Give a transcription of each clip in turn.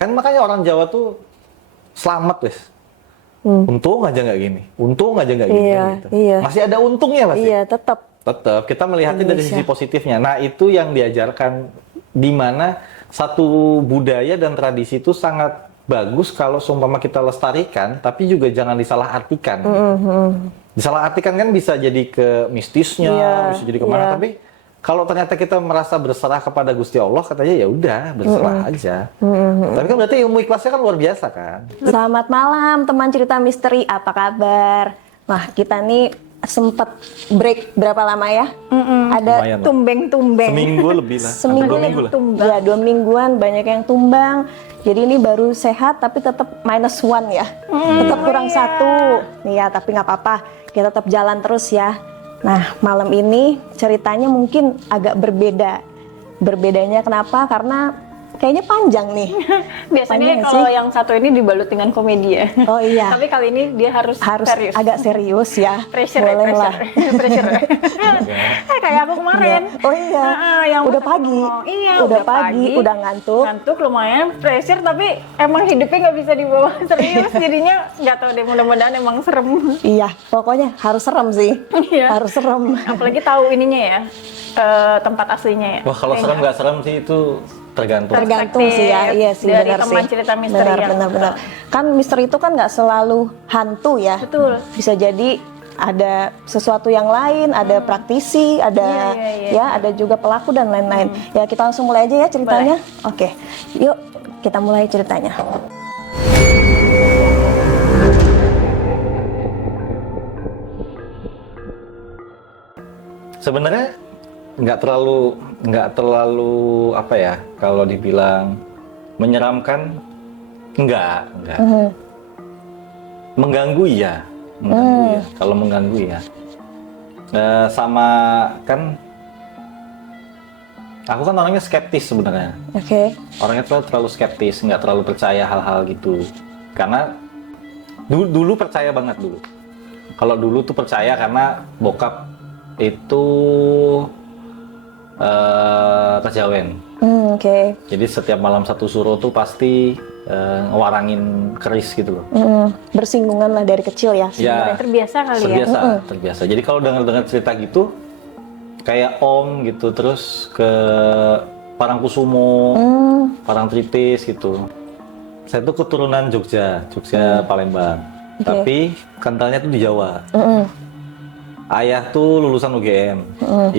Kan makanya orang Jawa tuh selamat wes. Untung aja nggak gini, untung aja nggak gini. Iya, kan gitu. iya. Masih ada untungnya pasti. Iya, tetap. Tetap kita melihatnya dari sisi positifnya. Nah itu yang diajarkan, di mana satu budaya dan tradisi itu sangat bagus kalau seumpama kita lestarikan, tapi juga jangan disalahartikan. Gitu. Disalahartikan kan bisa jadi ke mistisnya, bisa jadi kemana. Tapi kalau ternyata kita merasa berserah kepada Gusti Allah, katanya ya udah berserah aja. Tapi kan berarti ilmu ikhlasnya kan luar biasa kan. Selamat malam teman cerita misteri, apa kabar? Nah kita nih sempat break berapa lama ya? Ada Lumayan lah. Tumbeng-tumbeng. Seminggu lebih lah. seminggu Dua minggu lah. Ya 2 mingguan banyak yang tumbang. Jadi ini baru sehat tapi tetap -1 ya, tetap kurang 1 nih ya. Tapi nggak apa-apa, kita tetap jalan terus ya. Nah malam ini ceritanya mungkin agak berbeda. Berbedanya kenapa? Karena kayaknya panjang nih. Biasanya Panjang kalau sih. yang satu ini dibalut dengan komedi ya. Oh iya. Tapi kali ini dia harus serius. agak serius ya. Pressure Boleh ya, lah. pressure. Kayak aku kemarin. Oh iya. Yang Udah pas aku pagi. ngomong, Iya, Udah pagi, udah ngantuk. Ngantuk lumayan, pressure tapi emang hidupnya nggak bisa dibawa serius. Jadinya nggak tahu deh, mudah-mudahan emang serem. Iya, pokoknya harus serem sih. Iya. Harus serem. Apalagi tahu ininya ya, tempat aslinya ya. Wah kalau serem nggak serem sih itu tergantung. Tergantung sih ya, iya sih Dari benar teman sih. cerita misteri yang- Benar. Kan misteri itu kan nggak selalu hantu ya. Betul. Bisa jadi ada sesuatu yang lain, ada praktisi, ada Iya. ya, ada juga pelaku dan lain-lain. Ya kita langsung mulai aja ya ceritanya. Oke, yuk kita mulai ceritanya. Sebenarnya nggak terlalu apa ya, kalau dibilang menyeramkan, enggak. Mengganggu ya. Kalau mengganggu ya. Sama kan, aku kan orangnya skeptis sebenarnya. Oke. Orangnya terlalu skeptis, nggak terlalu percaya hal-hal gitu. Karena dulu percaya banget dulu. Kalau dulu tuh percaya karena bokap itu kejawen. Oke. Jadi setiap malam satu suro tuh pasti ngewarangin keris gitu loh. Bersinggungan lah dari kecil ya. Ya, Terbiasa kali ya. terbiasa. Jadi kalau dengar cerita gitu, kayak Om gitu, terus ke Parangkusumo, Parangtritis gitu. Saya tuh keturunan Jogja Palembang. Tapi kentalnya tuh di Jawa. Ayah tuh lulusan UGM,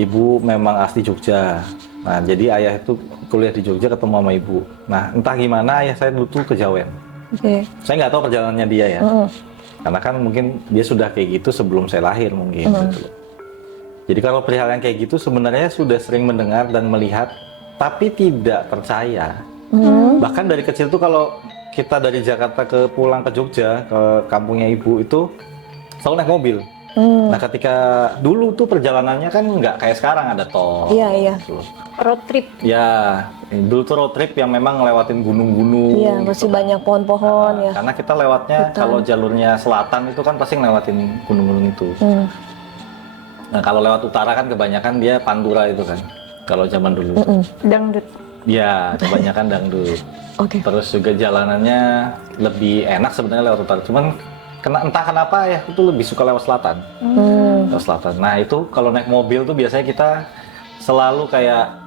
ibu memang asli Jogja. Nah, jadi ayah itu kuliah di Jogja ketemu sama ibu. Nah, entah gimana ayah saya dulu tuh kejawen. Oke. Saya nggak tahu perjalanannya dia ya. Karena kan mungkin dia sudah kayak gitu sebelum saya lahir mungkin. Gitu loh. Jadi kalau perihal yang kayak gitu sebenarnya sudah sering mendengar dan melihat, tapi tidak percaya. Bahkan dari kecil tuh kalau kita dari Jakarta pulang ke Jogja, ke kampungnya ibu itu selalu naik mobil. Nah ketika dulu tuh perjalanannya kan nggak kayak sekarang ada tol. Iya. Gitu. Road trip. Ya, dulu tuh road trip yang memang ngelewatin gunung-gunung. Iya, masih kan. banyak pohon-pohon ya. Karena kita lewatnya kalau jalurnya selatan itu kan pasti ngelewatin gunung-gunung itu. Nah kalau lewat utara kan kebanyakan dia pantura itu kan. Kalau zaman dulu. Dangdut. Ya, kebanyakan dangdut. Oke. Terus juga jalanannya lebih enak sebenarnya lewat utara. Cuman entah kenapa ya itu lebih suka lewat selatan. Lewat selatan. Nah itu kalau naik mobil tuh biasanya kita selalu kayak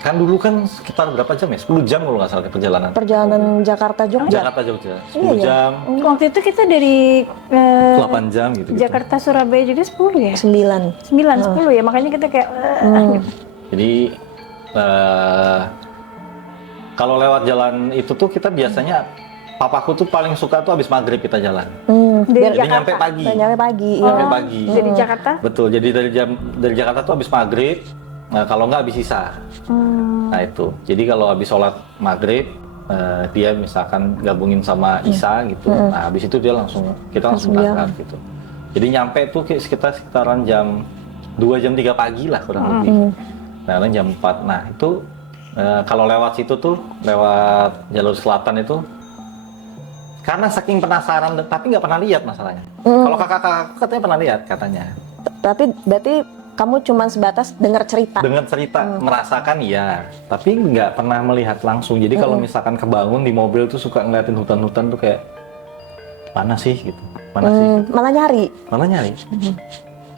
kan dulu kan sekitar berapa jam ya? 10 jam kalau nggak salah perjalanan. Perjalanan Jakarta Jogja. Jakarta Jogja. 10 Iya, jam, Waktu itu kita dari 8 jam gitu. Jakarta Surabaya juga 10 ya? 9. 9, 10 ya, makanya kita kayak gitu. Jadi kalau lewat jalan itu tuh kita biasanya papaku tuh paling suka tuh habis maghrib kita jalan. Dari Jadi Jakarta. nyampe pagi. Nyampe pagi. Sampai Iya. pagi. Dari Jakarta. Betul. Jadi dari Jakarta tuh habis maghrib. Nah, kalau nggak habis sisa. Nah itu. Jadi kalau habis sholat maghrib, dia misalkan gabungin sama Isya gitu. Nah habis itu kita langsung berangkat gitu. Jadi nyampe tuh sekitaran jam 2 jam 3 pagi lah kurang lebih. Nah jam 4. Nah itu kalau lewat situ tuh lewat jalur selatan itu. Karena saking penasaran, tapi nggak pernah lihat masalahnya. Kalau kakak-kakak katanya pernah lihat katanya. Berarti kamu cuma sebatas dengar cerita. Dengar cerita, merasakan ya, tapi nggak pernah melihat langsung. Jadi kalau misalkan kebangun di mobil tuh suka ngeliatin hutan-hutan tuh kayak mana sih gitu, mana sih, Malah nyari. malah nyari.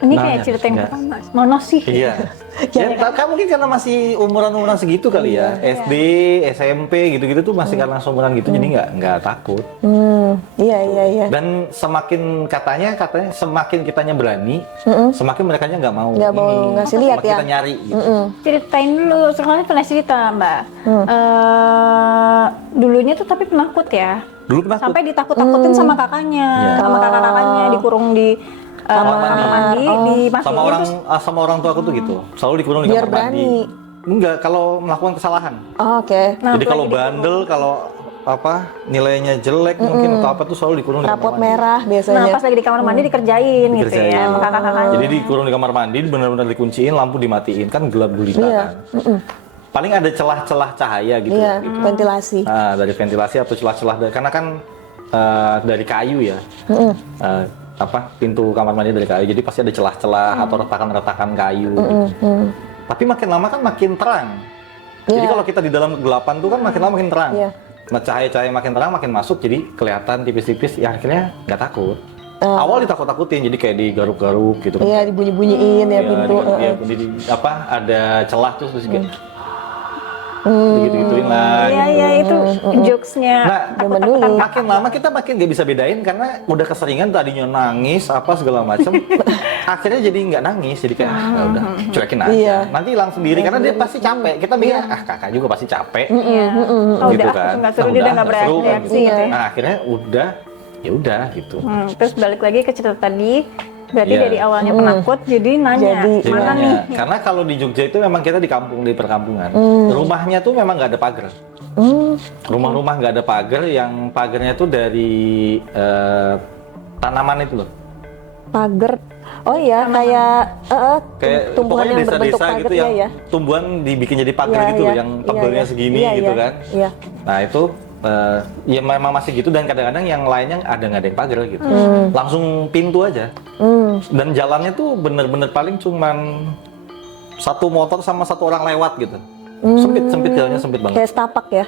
Ini Nah, kayak cerita yang enggak. pertama. Mana sih? Iya. Ya, kan mungkin karena masih umuran-umuran segitu kali ya, SD, SMP gitu-gitu tuh masih karena seumuran gitu, jadi nggak takut. Iya. Dan semakin katanya semakin kitanya berani, semakin mereka nggak mau Nggak mau ngasih lihat semakin ya. kita nyari gitu. Ceritain dulu, soalnya pernah cerita Mbak. Dulunya tuh tapi penakut ya. Dulu pernah Sampai ditakut-takutin sama kakaknya, Iya. sama kakak-kakaknya dikurung di Kamar kamar mandi. mandi, dimasukin sama orang tua aku tuh gitu, selalu dikurung di Biar kamar mandi. berani. Enggak, kalau melakukan kesalahan. Oh, oke. Nah, Jadi kalau lagi bandel, kalau apa nilainya jelek mungkin atau apa tuh selalu dikurung di kamar Rapot mandi. merah Nah, biasanya. pas lagi di kamar mandi dikerjain gitu Dikerjain. ya, sama kakak-kakaknya. Jadi dikurung di kamar mandi, benar-benar dikunciin, lampu dimatiin, kan gelap gulita Iya. kan. Paling ada celah-celah cahaya gitu. Iya, gitu. ventilasi. Nah, dari ventilasi atau celah-celah karena kan dari kayu ya. Pintu kamar mandi dari kayu, jadi pasti ada celah-celah atau retakan-retakan kayu. Gitu. Tapi makin lama kan makin terang. Jadi Iya. kalau kita di dalam kegelapan tuh kan makin lama makin terang. Iya. Nah, cahaya-cahaya makin terang makin masuk, jadi kelihatan tipis-tipis. Ya akhirnya nggak takut. Awal ditakut-takutin, jadi kayak digaruk-garuk gitu. Iya, dibunyi-bunyiin ya Iya, pintu. ada celah terus kayak gitu-gituin lah. Iya, gitu. iya itu jokesnya. Nah, Zaman dulu. makin lama kita makin nggak bisa bedain karena udah keseringan tadinya nangis apa segala macam. Akhirnya jadi nggak nangis, jadi kayak "Ah, udah cuekin aja. Iya. Nanti hilang sendiri karena dia pasti capek. Kita mikir kakak juga pasti capek. Iya. Oh, Gitu udah kan. nggak seru, dia udah nggak seru kan, bereaksi gitu. gitu ya. Nah, akhirnya ya udah gitu. Terus balik lagi ke cerita tadi, berarti Iya. dari awalnya penakut jadi nanya, Jadi mana Makanya, nih? karena kalau di Jogja itu memang kita di kampung, di perkampungan. Rumahnya tuh memang nggak ada pagar. Rumah-rumah nggak ada pagar, yang pagarnya tuh dari tanaman itu loh. Pagar. Oh iya, kayak tumbuhan pokoknya yang berbentuk desa-desa pagar gitu ya, yang ya. tumbuhan dibikin jadi pagar Iya, gitu loh, iya, yang iya, tebelnya iya. segini Iya, gitu iya, kan. iya. Nah itu ya memang masih gitu, dan kadang-kadang yang lainnya nggak ada yang pagar gitu. Langsung pintu aja. Dan jalannya tuh bener-bener paling cuman satu motor sama satu orang lewat gitu. Sempit jalannya, sempit banget. Kayak setapak ya.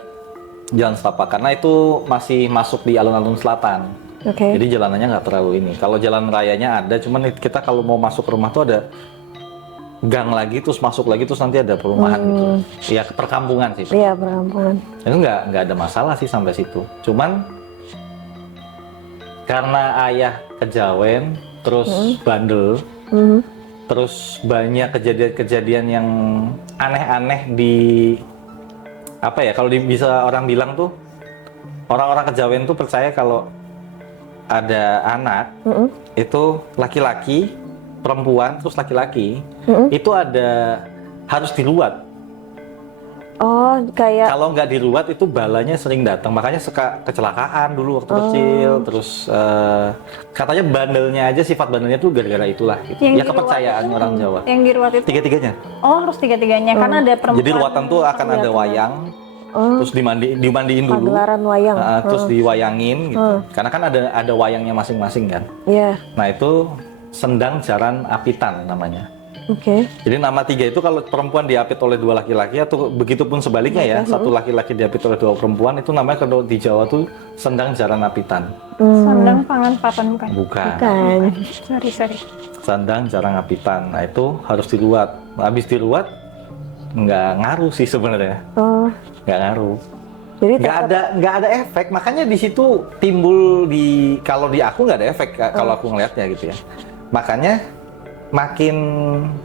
Jalan setapak, karena itu masih masuk di alun-alun selatan. Oke. Jadi jalanannya nggak terlalu ini. Kalau jalan rayanya ada, cuman kita kalau mau masuk rumah tuh ada gang lagi, terus masuk lagi, terus nanti ada perumahan gitu. Ya perkampungan sih. Iya, perkampungan. Itu nggak ada masalah sih sampai situ. Cuman karena ayah kejawen, terus bandel, terus banyak kejadian-kejadian yang aneh-aneh di apa ya? Kalau bisa orang bilang tuh, orang-orang kejawen tuh percaya kalau ada anak itu laki-laki, perempuan, terus laki-laki itu harus diruat. Oh, kayak Kalau nggak diruat itu balanya sering datang, makanya suka kecelakaan dulu waktu kecil. Terus katanya bandelnya aja, sifat bandelnya tuh gara-gara itulah gitu. Yang Ya diruat kepercayaan itu- orang Jawa. Yang diruat itu, Tiga-tiganya. oh harus tiga-tiganya, karena ada perempuan. Jadi ruatan tuh akan ada wayang, terus dimandiin dulu, pagelaran wayang. terus diwayangin gitu. Karena kan ada wayangnya masing-masing kan. Iya, Nah itu sendang jaran apitan namanya. oke. Jadi nama tiga itu kalau perempuan diapit oleh dua laki-laki, atau begitupun sebaliknya ya, satu laki-laki diapit oleh dua perempuan, itu namanya kalau di Jawa tuh sendang jaran apitan. Sandang pangan papan bukan? Bukan. Kan. Sorry. Sandang jarang apitan. Nah itu harus diruat. Habis diruat nggak ngaruh sih sebenarnya. Oh, Nggak ngaruh. jadi Nggak ada efek. Makanya di situ timbul kalau di aku nggak ada efek kalau aku ngelihatnya gitu ya. Makanya makin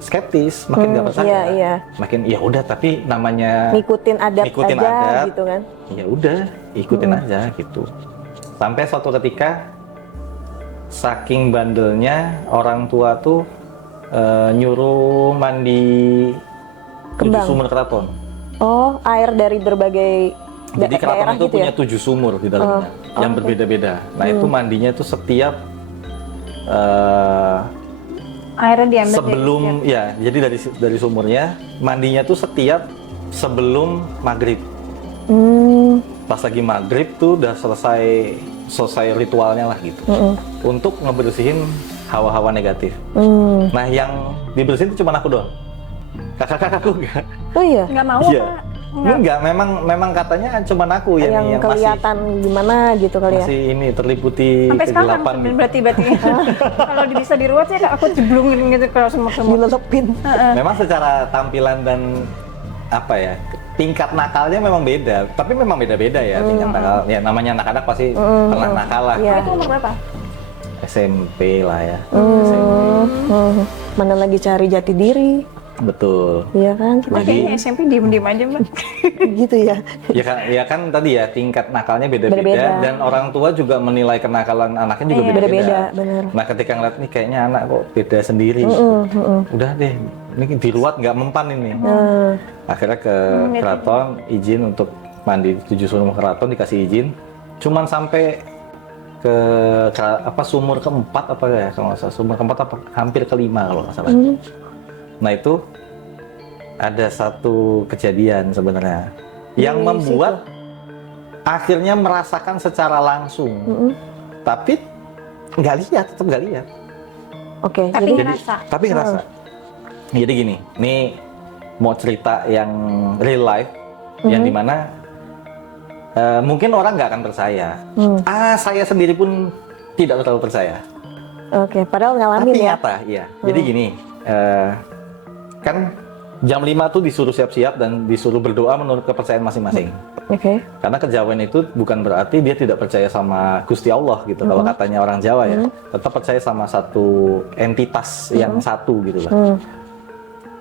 skeptis, makin nggak percaya. iya. Makin ya udah, tapi namanya ngikutin adat ngikutin aja adat. gitu kan. ya udah ikutin aja gitu. Sampai suatu ketika saking bandelnya orang tua tuh nyuruh mandi 7 Kembang. sumur keraton. Oh, air dari berbagai Jadi keraton daerah itu gitu punya ya. 7 sumur di dalamnya yang berbeda-beda. Nah itu mandinya tuh setiap Airnya diambil sebelum ya, jadi dari sumurnya mandinya tuh setiap sebelum maghrib. Pas lagi maghrib tuh udah selesai ritualnya lah gitu. Untuk ngebersihin hawa-hawa negatif. Nah, yang dibersihin itu cuma aku doang. Kakak-kakakku enggak. Oh iya. Nggak mau Iya. Pak? Enggak, memang katanya cuma aku yang kelihatan gimana gitu kali ya. masih ini terliputi Sampai sekarang kegelapan gitu. berarti kalau bisa diruat ya aku jeblungin gitu kalau semua Dilelepin. Memang secara tampilan dan apa ya, tingkat nakalnya memang beda, tapi memang beda-beda ya tingkat nakal. Ya namanya anak-anak pasti pernah nakal lah. Iya. Itu umur berapa? SMP lah ya. Mana lagi cari jati diri. Betul. Iya kan? Kayaknya SMP diem-diem aja Mbak. Gitu ya. Ya kan tadi ya tingkat nakalnya Beda-beda. beda-beda dan orang tua juga menilai kenakalan anaknya juga beda-beda. Beda-beda, benar. Nah ketika ngeliat nih kayaknya anak kok beda sendiri, udah deh ini diruat nggak mempan ini. Akhirnya ke keraton izin untuk mandi 7 sumur keraton dikasih izin, cuman sampai ke sumur keempat apa ya kalau nggak salah, sumur keempat apa hampir kelima kalau nggak salah. Nah itu ada satu kejadian sebenarnya yang membuat akhirnya merasakan secara langsung, tapi nggak lihat, tetap nggak lihat. Oke. Tapi Jadi ngerasa. Tapi ngerasa. Jadi gini, ini mau cerita yang real life, yang dimana mungkin orang nggak akan percaya. Saya sendiri pun tidak terlalu percaya. oke, padahal ngalamin Tapi ya. nyata, iya. Jadi gini, kan jam 5 tuh disuruh siap-siap dan disuruh berdoa menurut kepercayaan masing-masing. Oke. Karena kejawen itu bukan berarti dia tidak percaya sama Gusti Allah gitu. Kalau katanya orang Jawa ya, tetap percaya sama satu entitas yang satu gitu lah.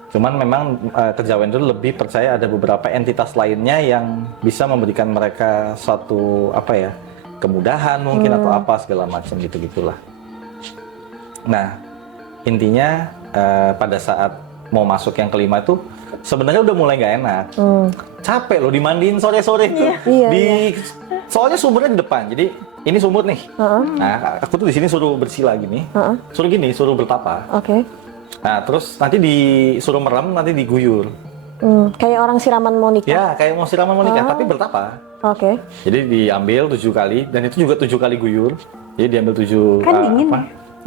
Cuman memang kejawen itu lebih percaya ada beberapa entitas lainnya yang bisa memberikan mereka suatu kemudahan mungkin atau apa segala macam gitu-gitulah. Nah, intinya pada saat mau masuk yang kelima itu sebenarnya udah mulai nggak enak. Capek loh dimandiin sore-sore itu. Soalnya sumurnya di depan. Jadi ini sumur nih. Nah, aku tuh di sini suruh bersila gini. Suruh bertapa. Oke. Nah, terus nanti disuruh merem, nanti diguyur. Kayak orang siraman mau nikah. Ya, kayak mau siraman mau nikah, tapi bertapa. Oke. Jadi diambil 7 kali dan itu juga 7 kali guyur. Jadi diambil 7 Kan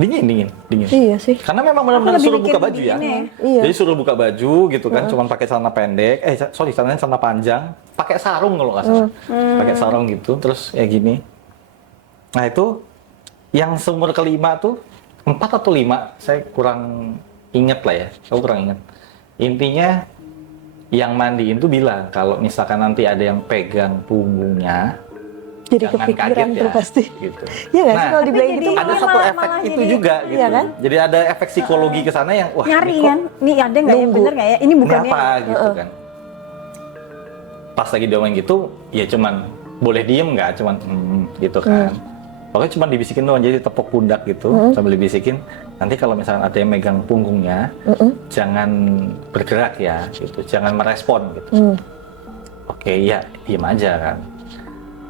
dingin ya? Dingin. Iya sih. Karena memang benar-benar lebih suruh buka mikir baju ya. begini ya. Iya. Jadi suruh buka baju gitu kan, cuman pakai celana pendek. Celananya celana panjang, pakai sarung kalau nggak salah. Pakai sarung gitu, terus ya gini. Nah itu yang sumur kelima tuh 4 atau 5, saya kurang inget lah ya. Aku kurang inget. Intinya yang mandiin tuh bilang kalau misalkan nanti ada yang pegang punggungnya, Jadi jangan kepikiran kaget tuh ya, pasti. gitu. Iya nggak sih Nah, kalau dibilang tapi gitu? jadi- Ada satu malah efek itu jadi- juga gitu. Iya kan? Jadi ada efek psikologi ke sana yang wah Nyari ini kok kan, ini ada nggak ya, Nunggu. bener nggak ya, ini bukannya kenapa gitu kan. Pas lagi diomongin gitu, ya cuman boleh diem nggak, cuman gitu kan. Pokoknya cuma dibisikin doang, jadi tepuk pundak gitu sambil dibisikin. Nanti kalau misalnya ada yang megang punggungnya, jangan bergerak ya, gitu. Jangan merespon gitu. Oke, ya diem aja kan.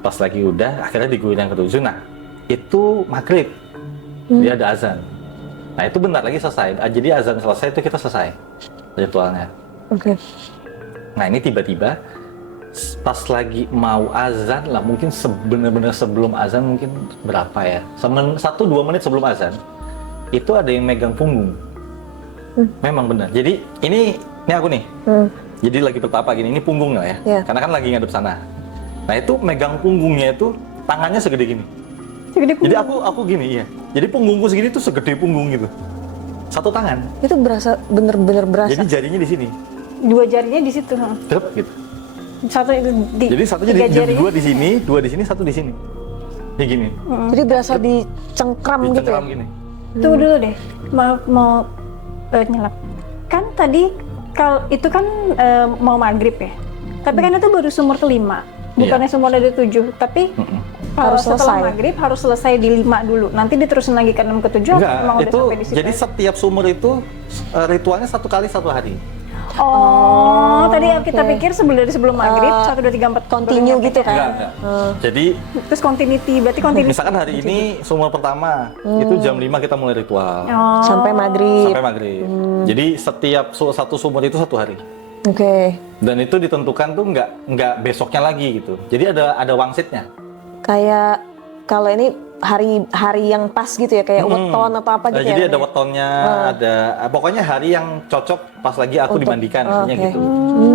Pas lagi udah, akhirnya diguyur yang ke-7. Nah, itu maghrib. Dia ada azan. Nah, itu bentar lagi selesai. Jadi azan selesai itu kita selesai ritualnya. Oke. Nah, ini tiba-tiba pas lagi mau azan lah, mungkin bener-bener sebelum azan mungkin berapa ya? 1-2 menit sebelum azan, itu ada yang megang punggung. Memang benar. Jadi ini aku nih. Jadi lagi bertapa gini, ini punggung nggak ya? Iya. Karena kan lagi ngadep sana. Nah itu megang punggungnya itu tangannya segede gini. segede Jadi aku gini ya. Jadi punggungku segini tuh segede punggung gitu. Satu tangan. Itu berasa bener-bener berasa. Jadi jarinya di sini. dua jarinya di situ. Dep, gitu. Satu itu di Jadi satunya tiga di dua di sini, dua di sini, satu di sini. Kayak gini. Jadi berasa dicengkram gitu ya. Dicengkram gini. Tunggu dulu deh, mau nyelap. Kan tadi kalau itu kan mau maghrib ya. Tapi kan itu baru sumur kelima, bukannya sumur dari 7. Tapi Harus setelah selesai. maghrib harus selesai di 5 dulu. Nanti diterusin lagi ke 6 ke 7 atau Enggak, memang udah itu sampai di situ? jadi setiap sumur itu ritualnya 1 kali 1 hari. Oh, tadi kita oke. pikir dari sebelum maghrib 1 2 3 4 Continue gitu kan? Enggak. Jadi Terus continuity, berarti continuity. misalkan hari ini sumur pertama itu jam 5 kita mulai ritual Oh, Sampai maghrib. sampai maghrib. Jadi setiap satu sumur itu 1 hari. Oke. Dan itu ditentukan tuh nggak besoknya lagi gitu. Jadi ada wangsitnya. Kayak kalau ini hari yang pas gitu ya, kayak weton atau apa gitu jadi ya? ada wetonnya, ada pokoknya hari yang cocok pas lagi aku dimandikan intinya oke. gitu.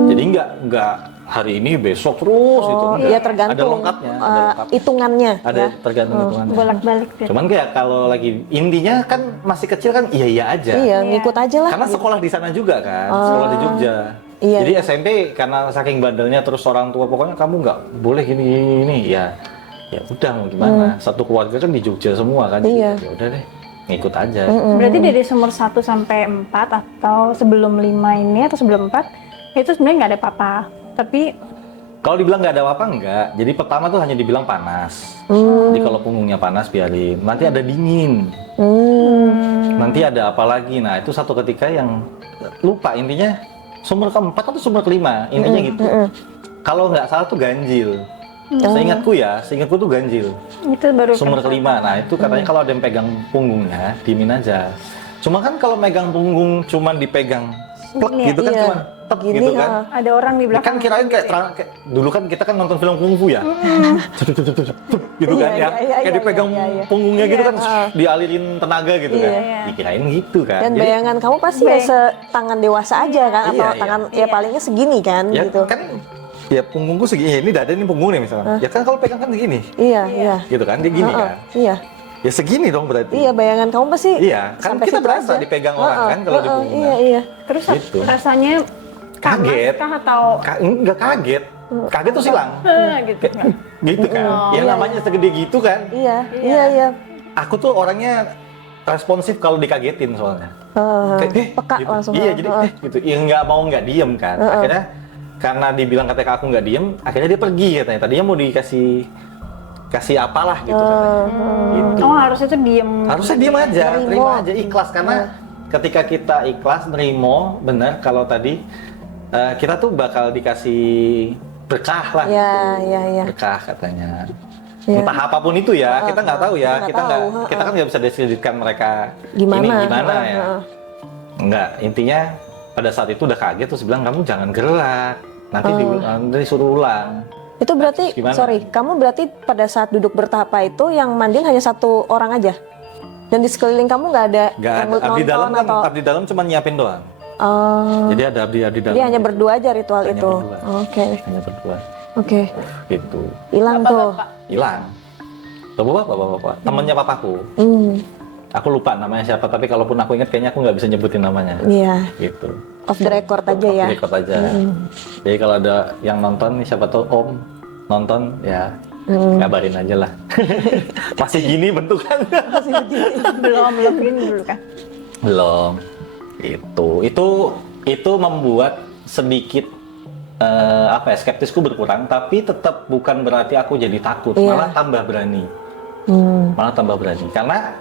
Jadi nggak hari ini besok terus gitu. Enggak. Iya, tergantung Ada lengkapnya, ada lengkap. hitungannya Ada ya. tergantung hitungannya. Bolak-balik gitu. Cuman kayak kalau lagi intinya kan masih kecil kan iya aja. Iya, ngikut aja lah. Karena sekolah di sana juga kan, sekolah di Jogja. Iya. Jadi SMP karena saking bandelnya terus orang tua pokoknya kamu nggak boleh ini ya udah mau gimana. Satu keluarga kan di Jogja semua kan. Iya. Jadi ya udah deh, ngikut aja. Berarti dari umur 1 sampai 4 atau sebelum 5 ini atau sebelum 4 itu sebenarnya nggak ada apa-apa. Tapi Kalau dibilang nggak ada apa-apa enggak. Jadi pertama tuh hanya dibilang panas. Jadi kalau punggungnya panas biarin. Nanti ada dingin. Nanti ada apa lagi. Nah itu satu ketika yang lupa intinya sumber keempat atau sumber kelima intinya gitu. Kalau nggak salah tuh ganjil. Seingatku tuh ganjil. itu baru Sumber kelima. Nah itu katanya kalau ada yang pegang punggungnya diemin aja. Cuma kan kalau megang punggung cuman dipegang plek Gini ya, gitu kan iya. cuman tep Gini, gitu kan. ada orang di Ya belakang. kan kirain kayak dulu kan kita kan nonton film kungfu ya. Gitu kan Iya, ya. iya, Kayak iya, dipegang iya. punggungnya gitu kan dialirin tenaga gitu kan. Iya. Dikirain gitu kan. Dan Jadi, bayangan kamu pasti ya setangan dewasa aja kan, atau Iya, iya. tangan ya palingnya segini kan ya gitu. kan ya punggungku segini, ini dada ini punggung nih misalnya. Ya kan kalau pegang kan segini. Iya, iya. Gitu kan, dia gini kan. Iya. Ya segini dong berarti. Iya, bayangan kamu pasti Iya, kan sampai kita situ berasa aja. dipegang orang kan kalau di punggung. Iya, iya. Terus Gitu. rasanya Kaget. panas kah atau Enggak kaget. Kaget tuh silang. gitu? Gitu kan. Ya namanya segede gitu kan. Iya, iya, iya. Aku tuh orangnya responsif kalau dikagetin soalnya. Kayak, peka gitu. langsung. Iya, jadi gitu. Ya nggak diem kan. Akhirnya karena dibilang katanya aku nggak diem, akhirnya dia pergi katanya. Tadinya mau kasih apalah gitu katanya. Gitu. Oh harusnya tuh diem. Harusnya diem aja, Nerimo. terima aja, ikhlas karena ketika kita ikhlas nerimo, benar kalau tadi kita tuh bakal dikasih berkah lah. Iya, gitu. iya, iya. Berkah katanya. Iya. Entah apapun itu ya, kita nggak tahu ya, nggak kita nggak, tahu, kita kan nggak bisa deskripsikan mereka Gimana? ini gimana ya. Heeh. Enggak, intinya pada saat itu udah kaget terus bilang kamu jangan gerak, nanti disuruh ulang. Itu berarti, Gimana? sorry, kamu berarti pada saat duduk bertapa itu yang mandiin hanya satu orang aja? Dan di sekeliling kamu nggak ada Nggak yang ada, abdi dalam kan, atau... abdi dalam cuma nyiapin doang. Oh, Jadi ada abdi dalam. jadi hanya berdua aja ritual Hanya itu? berdua. Oke, Hanya berdua, oke. gitu. Hilang tuh. Hilang. Bapak. Temennya papaku. Aku lupa namanya siapa, tapi kalaupun aku ingat kayaknya aku nggak bisa nyebutin namanya. Iya, Gitu. off the record aja ya. Record aja. Jadi kalau ada yang nonton, siapa tahu Om nonton, ya kabarin aja lah. Masih gini bentukan. belum ini dulu kan. Belum. Itu membuat sedikit skeptisku berkurang, tapi tetap bukan berarti aku jadi takut, Iya. malah tambah berani. Karena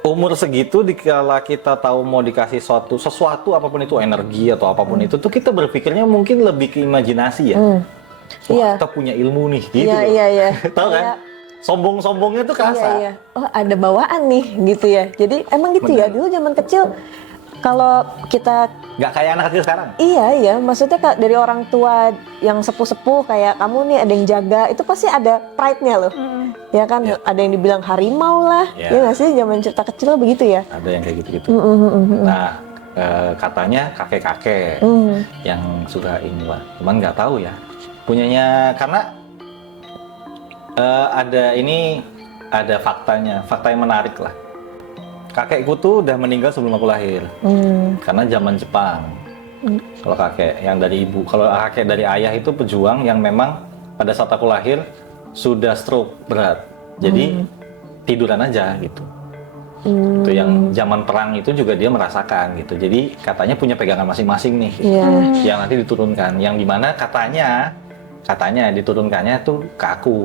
umur segitu dikala kita tahu mau dikasih sesuatu apapun itu, energi atau apapun itu tuh kita berpikirnya mungkin lebih ke imajinasi ya. Wah, Iya. kita punya ilmu nih gitu. Iya, loh. iya, iya. Tahu kan? Iya. Sombong-sombongnya tuh kerasa. Iya, iya. Oh, ada bawaan nih gitu ya. Jadi emang gitu ya, dulu zaman kecil kalau kita Nggak kayak anak kecil sekarang. iya, maksudnya dari orang tua yang sepuh-sepuh kayak kamu nih ada yang jaga, itu pasti ada pride-nya loh. Ya kan, ada yang dibilang harimau lah. Iya. Ya nggak sih, zaman cerita kecil begitu ya. Ada yang kayak gitu-gitu. Nah, katanya kakek-kakek yang suka ini lah. Cuman nggak tahu ya. Punyanya karena ada faktanya, fakta yang menarik lah. Kakekku tuh udah meninggal sebelum aku lahir. Karena zaman Jepang. Kalau kakek yang dari ibu, kalau kakek dari ayah itu pejuang yang memang pada saat aku lahir sudah stroke berat. Jadi tiduran aja gitu. Itu yang zaman perang itu juga dia merasakan gitu. Jadi katanya punya pegangan masing-masing nih. Gitu. Iya. Yang nanti diturunkan. Yang dimana katanya diturunkannya tuh ke aku.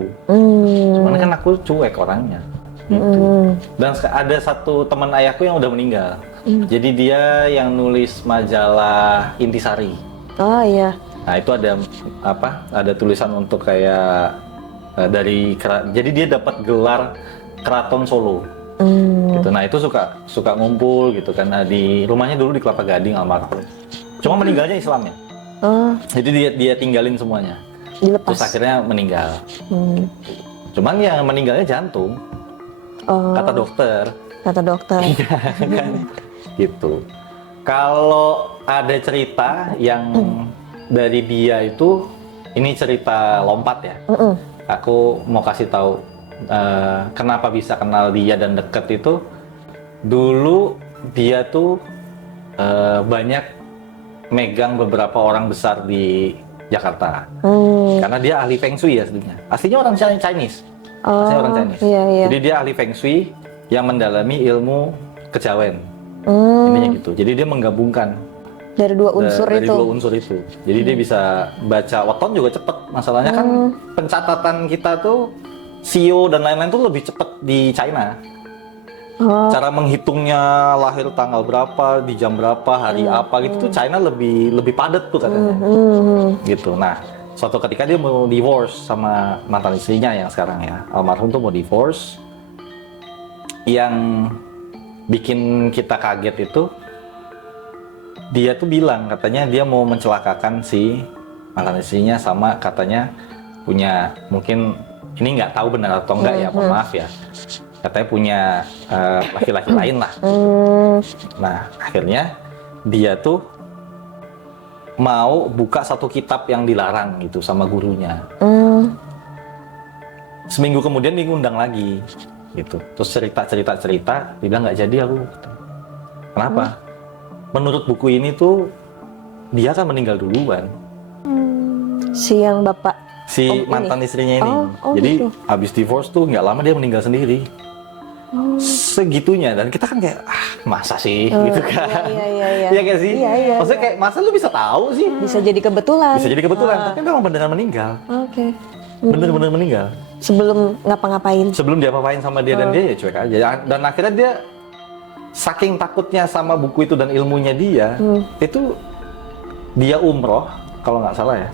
Cuman kan aku cuek orangnya. Gitu. Dan ada satu teman ayahku yang udah meninggal. Jadi dia yang nulis majalah Intisari. Oh iya. Nah itu ada tulisan untuk kayak jadi dia dapat gelar Keraton Solo. Gitu. Nah itu suka ngumpul gitu karena di rumahnya dulu di Kelapa Gading almarhum. Cuma meninggalnya Islamnya. Oh, Jadi dia tinggalin semuanya. dilepas. Terus akhirnya meninggal. Cuman yang meninggalnya jantung, Oh, kata dokter. kata dokter. Gitu. Kalau ada cerita yang dari dia itu, ini cerita lompat ya. Aku mau kasih tahu kenapa bisa kenal dia dan deket itu. Dulu dia tuh banyak megang beberapa orang besar di Jakarta. Karena dia ahli Feng Shui ya aslinya. Aslinya orang Chinese. Aslinya orang Chinese. Iya. Jadi dia ahli Feng Shui yang mendalami ilmu kejawen. Intinya gitu. Jadi dia menggabungkan Dari dua unsur dari itu. dua unsur itu. Jadi dia bisa baca weton juga cepet. Masalahnya kan pencatatan kita tuh Sio dan lain-lain tuh lebih cepet di China. Cara menghitungnya lahir tanggal berapa, di jam berapa, hari apa gitu tuh China lebih padat tuh katanya. Gitu. Nah, suatu ketika dia mau divorce sama mantan istrinya yang sekarang ya. Almarhum tuh mau divorce. Yang bikin kita kaget itu dia tuh bilang katanya dia mau mencelakakan si mantan istrinya sama katanya punya mungkin ini nggak tahu benar atau enggak ya, mohon maaf ya. Katanya punya laki-laki lain lah. Nah, akhirnya dia tuh mau buka satu kitab yang dilarang gitu sama gurunya. Seminggu kemudian dia ngundang lagi gitu. Terus cerita, dia bilang nggak jadi aku. Kenapa? Menurut buku ini tuh dia kan meninggal duluan. Si yang bapak. Si ini? mantan istrinya ini. Jadi gitu. abis divorce tuh nggak lama dia meninggal sendiri. Segitunya, dan kita kan kayak masa sih gitu kan. Iya. Iya gak sih? Iya. Maksudnya kayak masa lu bisa tahu sih? Bisa jadi kebetulan. Bisa jadi kebetulan, tapi memang beneran meninggal. Oke. Bener-bener meninggal. Sebelum ngapa-ngapain. Sebelum dia apa-apain sama dia dan dia ya cuek aja. Dan akhirnya dia saking takutnya sama buku itu dan ilmunya dia, itu dia umroh kalau nggak salah ya.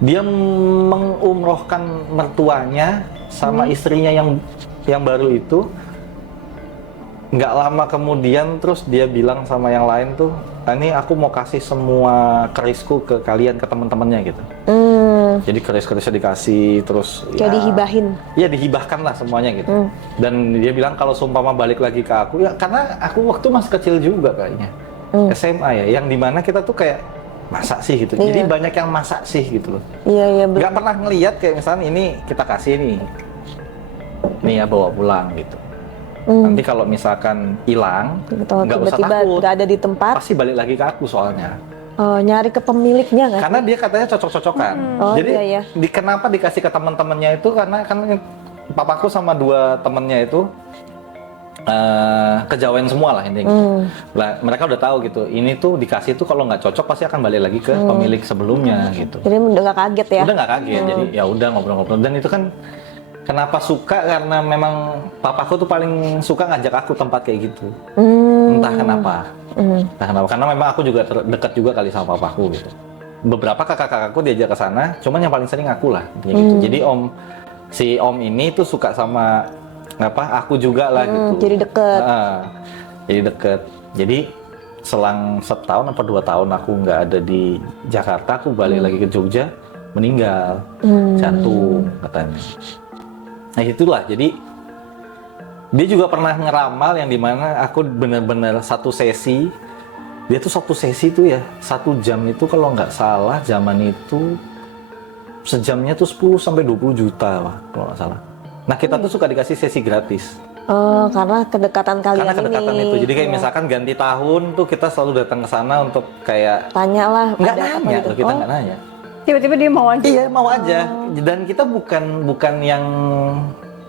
Dia mengumrohkan mertuanya sama istrinya yang baru itu. Nggak lama kemudian terus dia bilang sama yang lain tuh, ini aku mau kasih semua kerisku ke kalian, ke teman-temannya gitu. Jadi keris-kerisnya dikasih terus Kayak dihibahin. Iya, dihibahkan lah semuanya gitu. Dan dia bilang kalau seumpama balik lagi ke aku, ya karena aku waktu masih kecil juga kayaknya. SMA ya, yang dimana kita tuh kayak masa sih gitu. Iya. Jadi banyak yang masa sih gitu loh. Iya. Nggak pernah ngelihat kayak misalnya ini kita kasih nih ya bawa pulang gitu. Nanti kalau misalkan hilang, Atau nggak usah tiba-tiba takut. nggak ada di tempat. Pasti balik lagi ke aku soalnya. Nyari ke pemiliknya nggak? Karena dia katanya cocok-cocokan. Jadi iya. kenapa dikasih ke teman-temannya itu karena kan papaku sama dua temennya itu kejawen semua lah intinya. Lah, mereka udah tahu gitu. Ini tuh dikasih tuh kalau nggak cocok pasti akan balik lagi ke pemilik sebelumnya gitu. Jadi udah nggak kaget ya? Udah nggak kaget. Jadi ya udah ngobrol-ngobrol. Dan itu kan kenapa suka karena memang papaku tuh paling suka ngajak aku tempat kayak gitu. Entah kenapa. Karena memang aku juga dekat juga kali sama papaku gitu. Beberapa kakak-kakakku diajak ke sana, cuman yang paling sering aku lah gitu. Jadi si om ini tuh suka sama aku juga lah gitu. Jadi deket. Jadi deket. Jadi selang setahun atau 2 tahun aku nggak ada di Jakarta, aku balik lagi ke Jogja, meninggal jantung katanya. Nah itulah, jadi dia juga pernah ngeramal yang dimana aku benar-benar satu sesi, dia tuh satu sesi tuh ya 1 jam itu kalau nggak salah zaman itu sejamnya tuh 10-20 juta lah kalau nggak salah. Nah kita tuh suka dikasih sesi gratis. Karena kedekatan kalian Karena kedekatan ini. itu, jadi kayak misalkan ganti tahun tuh kita selalu datang ke sana untuk kayak Tanya lah. nggak ada apa nanya, gitu. loh, kita nggak nanya. Tiba-tiba dia mau aja. Iya mau aja, dan kita bukan yang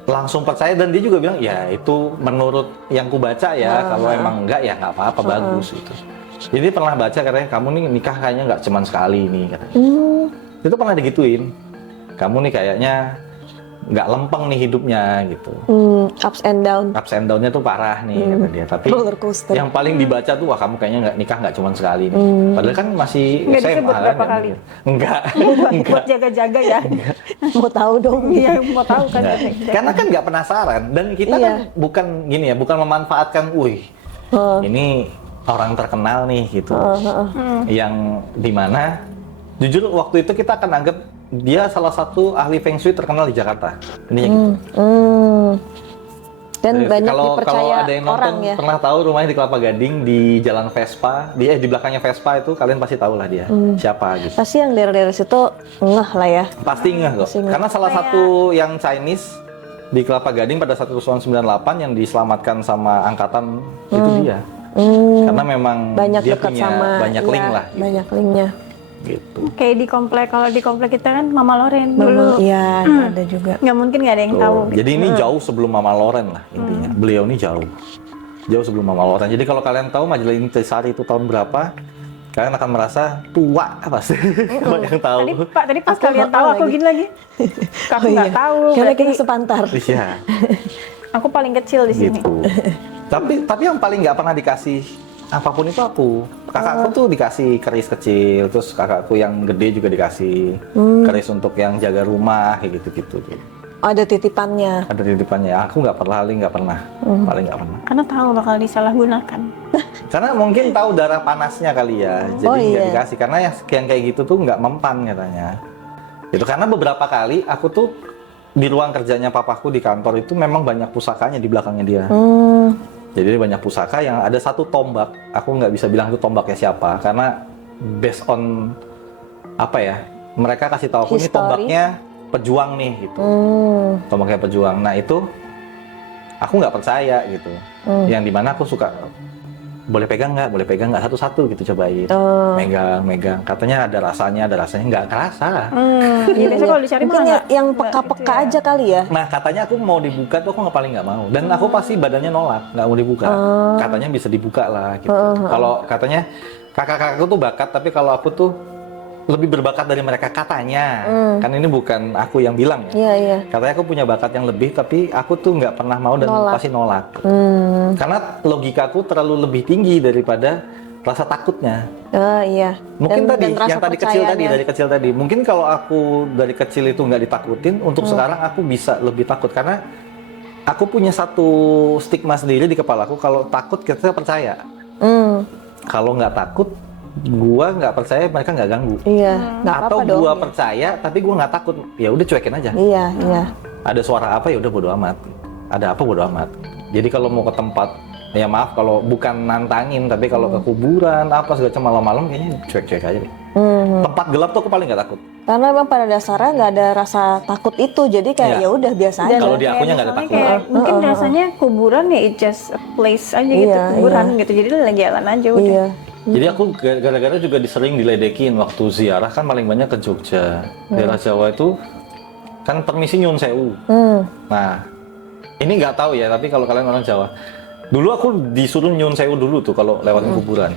langsung percaya, dan dia juga bilang ya itu menurut yang ku baca ya, kalau emang enggak ya nggak apa-apa, bagus gitu. Jadi pernah baca katanya kamu nih nikah kayaknya nggak cuman sekali nih katanya. Itu pernah digituin, kamu nih kayaknya nggak lempeng nih hidupnya gitu. Ups and down. Ups and down-nya tuh parah nih kata dia. Tapi Roller coaster. yang paling dibaca tuh wah kamu kayaknya nggak nikah nggak cuma sekali nih. Padahal kan masih Nggak SMA disebut kan. berapa nggak kali? mungkin. Enggak. Buat jaga-jaga ya. Mau tahu dong. Iya, mau tahu kan. Enggak. Karena kan nggak penasaran, dan kita Iya. kan bukan gini ya, bukan memanfaatkan, wih ini orang terkenal nih gitu. Yang dimana Jujur waktu itu kita akan anggap dia salah satu ahli Feng Shui terkenal di Jakarta. Intinya gitu. Dan Jadi, banyak kalau dipercaya ada yang nonton orang ya. pernah tahu rumahnya di Kelapa Gading di Jalan Vespa, di belakangnya Vespa itu kalian pasti tahu lah dia siapa gitu. Pasti yang daerah-daerah situ ngeh lah ya. Pasti ngeh kok. Pasti ngeh. Karena salah satu yang Chinese di Kelapa Gading pada saat kerusuhan 98 yang diselamatkan sama angkatan itu dia. Karena memang Banyak dia dekat punya sama banyak link lah gitu. Banyak linknya. Gitu. Kayak di komplek, kalau di komplek kita kan Mama Loren dulu. Iya, ada juga. Nggak mungkin nggak ada yang tahu. Tuh. Jadi ini jauh sebelum Mama Loren lah intinya. Beliau ini jauh sebelum Mama Loren. Jadi kalau kalian tahu majalah Intisari itu tahun berapa, kalian akan merasa tua pasti. Banyak yang tahu. Tadi pas Aku kalian nggak tahu tahu aku lagi. gini lagi. Aku nggak tahu. Karena Berarti kita sepantar. Iya. aku paling kecil di sini. Gitu. tapi yang paling nggak pernah dikasih apapun itu aku. Kakakku tuh dikasih keris kecil, terus kakakku yang gede juga dikasih keris untuk yang jaga rumah kayak gitu-gitu tuh. Ada titipannya. Ada titipannya. Aku nggak pernah, paling nggak pernah. Karena tahu bakal disalahgunakan. Karena mungkin tahu darah panasnya kali ya, jadi nggak iya. dikasih. Karena yang kayak gitu tuh nggak mempan katanya. Itu karena beberapa kali aku tuh di ruang kerjanya papaku di kantor itu memang banyak pusakanya di belakangnya dia. Jadi banyak pusaka yang ada satu tombak. Aku nggak bisa bilang itu tombaknya siapa karena based on apa ya? Mereka kasih tahu aku ini History. tombaknya pejuang nih gitu. Tombaknya pejuang. Nah itu aku nggak percaya gitu. Yang dimana aku suka boleh pegang nggak satu-satu gitu cobain. Megang. Katanya ada rasanya nggak kerasa. Iya, biasanya kalau dicari Mungkin malah yang peka-peka aja kali ya. Nah katanya aku mau dibuka tuh aku paling nggak mau dan aku pasti badannya nolak nggak mau dibuka. Katanya bisa dibuka lah gitu. Kalau katanya kakak-kakakku tuh bakat tapi kalau aku tuh lebih berbakat dari mereka katanya. Kan ini bukan aku yang bilang ya. Iya. Katanya aku punya bakat yang lebih tapi aku tuh nggak pernah mau dan pasti nolak. Karena logikaku terlalu lebih tinggi daripada rasa takutnya. Iya. Mungkin Dan tadi rasa yang tadi kecil tadi percayaannya. dari kecil tadi. Mungkin kalau aku dari kecil itu nggak ditakutin, untuk sekarang aku bisa lebih takut karena aku punya satu stigma sendiri di kepalaku kalau takut kita percaya. Kalau nggak takut, gua nggak percaya mereka nggak ganggu. Iya. Nggak Atau apa-apa dong. gua percaya tapi gua nggak takut, ya udah cuekin aja. Iya. Ada suara apa ya udah bodo amat. Ada apa bodo amat. Jadi kalau mau ke tempat, ya maaf kalau bukan nantangin, tapi kalau ke kuburan apa segala macam malam-malam kayaknya cuek-cuek aja deh. Tempat gelap tuh aku paling nggak takut. Karena memang pada dasarnya nggak ada rasa takut itu, jadi kayak Iya. ya udah biasa aja. Kalau di akunya nggak ada misalnya takut. kayak mungkin rasanya kuburan ya it just a place aja gitu, Iya, kuburan gitu. Jadi lagi jalan aja udah. Iya. Jadi aku gara-gara juga disering diledekin waktu ziarah kan paling banyak ke Jogja. Daerah Jawa itu kan permisi nyun sewu. Nah, ini nggak tahu ya, tapi kalau kalian orang Jawa, dulu aku disuruh nyun sewu dulu tuh kalau lewatin kuburan.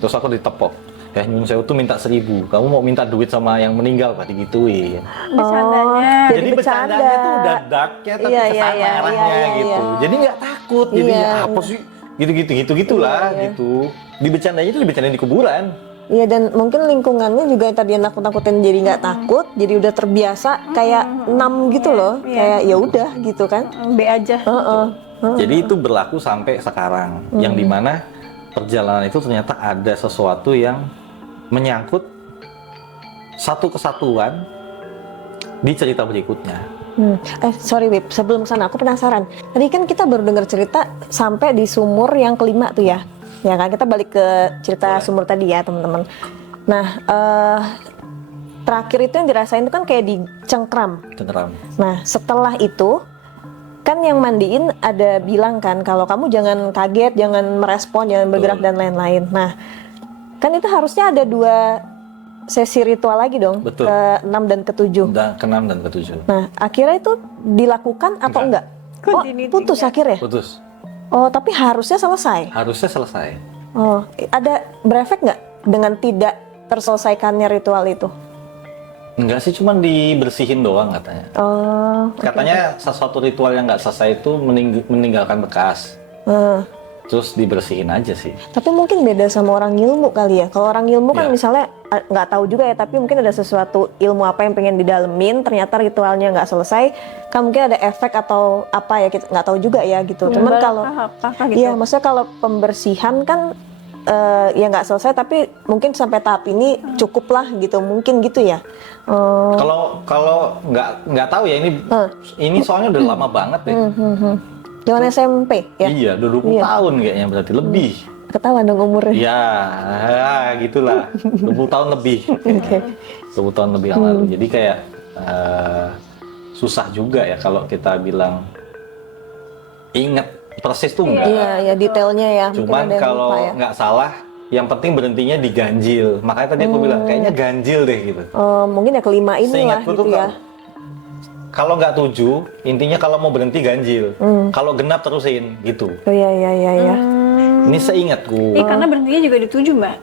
Terus aku ditepok. Ya nyun sewu tuh minta 1.000. Kamu mau minta duit sama yang meninggal Pak digituin. Bercandanya. Jadi bercandanya tuh udah darknya tapi Iya, kesana iya, arahnya iya, gitu. iya. Jadi nggak takut. Jadi Iya, ya apa sih? Gitu-gitulah gitu. Dibercandanya itu dibercandain di kuburan. Iya, dan mungkin lingkungannya juga yang tadi nakut-nakutin jadi nggak takut, jadi udah terbiasa kayak enam gitu loh, kayak ya udah gitu kan. B aja. Jadi itu berlaku sampai sekarang, yang dimana perjalanan itu ternyata ada sesuatu yang menyangkut satu kesatuan di cerita berikutnya. Sorry Wib, sebelum sana aku penasaran. Tadi kan kita baru dengar cerita sampai di sumur yang kelima tuh ya. Ya kan, kita balik ke cerita sumur tadi ya teman-teman. Nah, terakhir itu yang dirasain itu kan kayak dicengkram. Cengkeram. Nah, setelah itu kan yang mandiin ada bilang kan kalau kamu jangan kaget, jangan merespon, jangan bergerak dan lain-lain. Nah, kan itu harusnya ada 2 sesi ritual lagi dong, Betul. ke-6 dan ke-7. Ke-6 dan ke-7. Nah, akhirnya itu dilakukan atau enggak? Oh, Continuity putus akhirnya? Putus. Oh, tapi harusnya selesai. Harusnya selesai. Oh, ada berefek nggak dengan tidak terselesaikannya ritual itu? Enggak sih, cuman dibersihin doang katanya. Oh, Katanya sesuatu ritual yang nggak selesai itu meninggalkan bekas. Terus dibersihin aja sih. tapi mungkin beda sama orang ilmu kali ya. Kalau orang ilmu kan Ya. misalnya nggak tahu juga ya, tapi mungkin ada sesuatu ilmu apa yang pengen didalemin, ternyata ritualnya nggak selesai, kan mungkin ada efek atau apa ya, kita nggak tahu juga ya gitu. Cuman kalau Apakah gitu? iya, maksudnya kalau pembersihan kan ya nggak selesai, tapi mungkin sampai tahap ini cukup lah gitu, mungkin gitu ya. Kalau nggak tahu ya ini soalnya udah lama banget ya. Zaman SMP ya. Iya, udah 20 tahun kayaknya berarti lebih. Ketahuan dong umurnya. Ya, gitulah. 20 tahun lebih. Oke. 20 tahun lebih yang lalu. Jadi kayak susah juga ya kalau kita bilang ingat persis tuh enggak. Iya, ya detailnya ya. Mungkin Cuman ada yang kalau lupa ya. nggak salah, yang penting berhentinya di ganjil. Makanya tadi aku bilang kayaknya ganjil deh gitu. Mungkin ya kelima inilah Seingatku gitu tuh ya. kalau nggak 7, intinya kalau mau berhenti ganjil. Kalau genap terusin gitu. Oh iya. Ini seingatku. Karena berhentinya juga di 7, Mbak.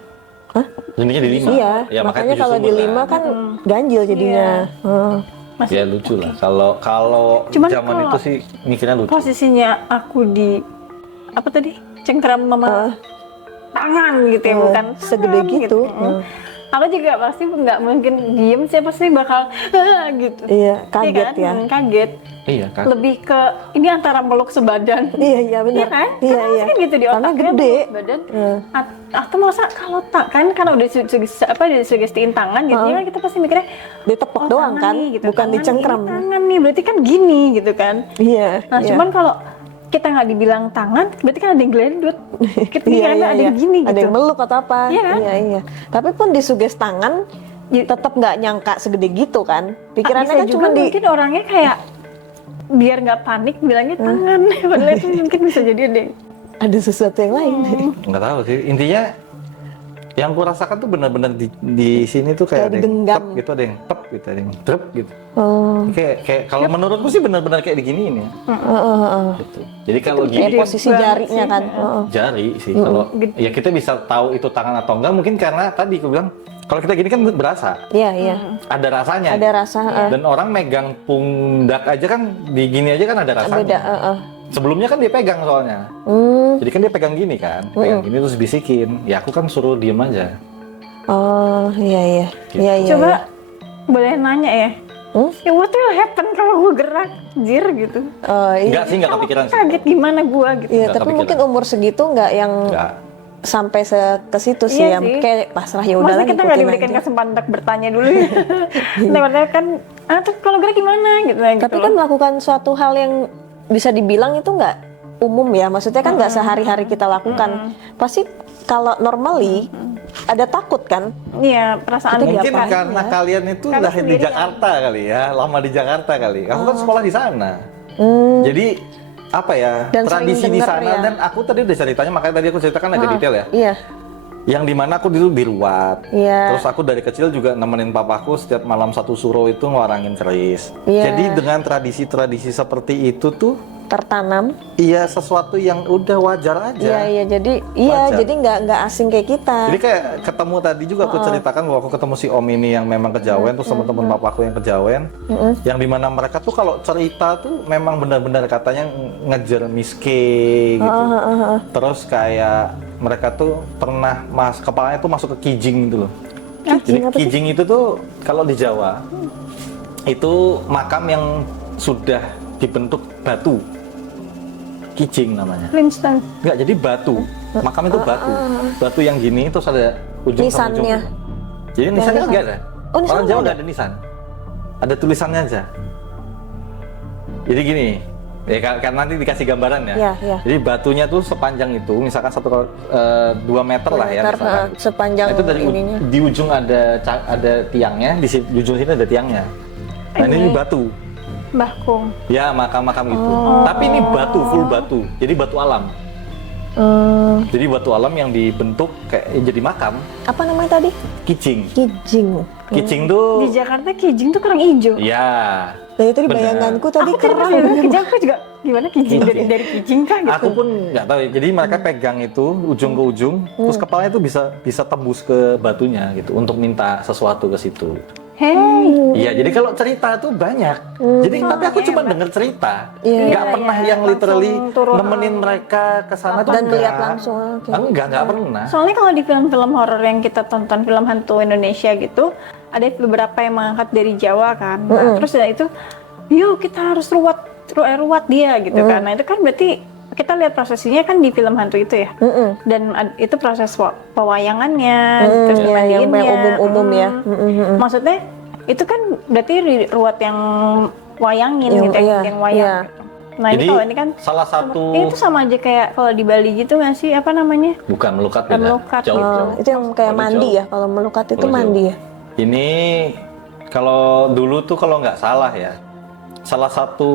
Hah? Berhentinya di 5. Iya, Ya, makanya 7 kalau di sumber 5 kan ganjil jadinya. Ya lucu lah. Kalau Cuman zaman kalau itu sih mikirnya lucu. Posisinya aku di apa tadi? Cengkram mama tangan gitu ya, bukan segede tangan gitu. Aku juga pasti nggak mungkin diem, saya pasti bakal gitu. Iya, kaget ya. Kaget. Iya kan. Lebih ke ini antara meluk sebadan. Iya benar. Iya kan? Iya. Karena kan gitu di otak. Karena gede. Badan. Atau masa kalau kan karena udah disugestiin tangan gitu ya, kita pasti mikirnya Ditepok doang tangan kan, nih, gitu. bukan Tangan dicengkram. ini tangan nih, berarti kan gini gitu kan. Iya. Nah, cuman kalau kita nggak dibilang tangan, berarti kan ada yang gelendut. Kita ada yang gini gitu. Ada yang meluk atau apa? Iya kan? Iya. Tapi pun disuges tangan, tetap nggak nyangka segede gitu kan? Pikirannya Bisa kan juga cuma mungkin orangnya kayak biar nggak panik bilangnya tangan. Padahal itu mungkin bisa jadi ada sesuatu yang lain. Nggak tahu sih. Intinya yang ku rasakan tuh benar-benar di sini tuh kayak ada yang digenggam. tep gitu, ada yang tep gitu, ada yang drep gitu. Oh. Kayak kalau menurutku sih benar-benar kayak diginiin ya. Gitu. Jadi kalau Kayak gini posisi jarinya kan. jari sih kalau ya kita bisa tahu itu tangan atau enggak mungkin karena tadi aku bilang kalau kita gini kan berasa. Iya. Ada rasanya. Ada rasa. Dan orang megang pundak aja kan di gini aja kan ada rasanya. Beda. Sebelumnya kan dia pegang soalnya. Jadi kan dia pegang gini kan, pegang gini terus bisikin. Ya aku kan suruh diem aja. Oh iya. Gitu. Iya. Coba boleh nanya ya. Ya what will happen kalau gue gerak jir gitu. Oh iya. Enggak sih, enggak kepikiran sih. Kaget gimana gue gitu. Iya, Nggak tapi kepikiran. mungkin umur segitu nggak yang Enggak. sampai ke situ sih Iya ya. sih. Kayak pasrah ya udah Masa lah kita nggak ngikutin diberikan aja. kesempatan untuk bertanya dulu ya? Nah, kan, tuh kalau gerak gimana gitu. Tapi kan melakukan suatu hal yang bisa dibilang itu nggak umum ya. Maksudnya kan nggak sehari-hari kita lakukan. Pasti kalau normally ada takut kan? Iya, perasaan Itu Mungkin diapain karena ya? kalian itu Karena lahir di sendirian. Jakarta kali ya, lama di Jakarta kali. Aku kan sekolah di sana. Jadi apa ya, Dan sering tradisi di denger sana ya. dan aku tadi udah ceritanya, makanya tadi aku ceritakan agak detail ya. Iya. Yang dimana aku dulu diruat. Iya. Terus aku dari kecil juga nemenin papaku setiap malam satu suro itu ngewarangin keris. Iya. Jadi dengan tradisi-tradisi seperti itu tuh, Tertanam. iya sesuatu yang udah wajar aja. Iya. Jadi Wajar. jadi nggak asing kayak kita. Jadi kayak ketemu tadi juga aku ceritakan bahwa aku ketemu si Om ini yang memang kejawen, terus teman-teman papaku yang kejawen, yang dimana mereka tuh kalau cerita tuh memang benar-benar katanya ngejar miske gitu. Terus kayak mereka tuh pernah kepalanya tuh masuk ke kijing gitu loh. Jadi kijing itu tuh kalau di Jawa itu makam yang sudah dibentuk batu. Kijing namanya. Flintstone. Enggak, jadi batu. Makam itu batu. Batu yang gini terus ada ujung sama ujung. Nisannya. Jadi nisannya kan enggak ada. Oh, nisannya Orang Jawa nggak enggak ada nisan. Ada tulisannya aja. Jadi gini, ya kan nanti dikasih gambaran ya. Iya. Jadi batunya tuh sepanjang itu, misalkan 2 meter lah ya misalkan. Sepanjang Nah, itu dari ininya. di ujung ada tiangnya, di ujung sini ada tiangnya. Nah, ini batu. Mbahkung. Ya, makam-makam itu. Tapi ini batu, full batu. Jadi batu alam. Jadi batu alam yang dibentuk kayak jadi makam. Apa namanya tadi? Kijing. Kijing. Kijing tuh Di Jakarta kijing tuh kerang hijau. ya. Nah itu di Benar. bayanganku tadi Aku tadi pas kerang. dengar kijang, aku juga gimana kijing dari kijing kan gitu. Aku pun nggak tahu ya. Jadi mereka pegang itu ujung ke ujung, terus kepalanya itu bisa tembus ke batunya gitu untuk minta sesuatu ke situ. Hey. Iya, jadi kalau cerita tuh banyak. Jadi tapi aku cuma denger cerita, Iya. nggak pernah yang literally Langsung turun. nemenin mereka ke sana tuh Dan enggak. melihat langsung. Oke. Enggak pernah. Soalnya kalau di film-film horor yang kita tonton, film hantu Indonesia gitu, ada beberapa yang mengangkat dari Jawa kan. Nah, terus ya itu, yuk kita harus ruat dia gitu kan. Nah itu kan berarti kita lihat prosesinya kan di film hantu itu ya. Dan itu proses pewayangannya, terus Iya, yang dimandiinnya. umum-umum ya. Maksudnya itu kan berarti ruwet yang wayangin Yang- gitu, iya, yang wayang. iya. Gitu. Nah Jadi ini kalau ini kan salah satu itu sama aja kayak kalau di Bali gitu nggak sih, apa namanya? bukan melukat Bukan beda. melukat. Jauh, Oh, jauh. itu yang kayak Kalau mandi jauh. ya. Kalau melukat itu Kalau mandi jauh. ya. Ini kalau dulu tuh kalau nggak salah ya, salah satu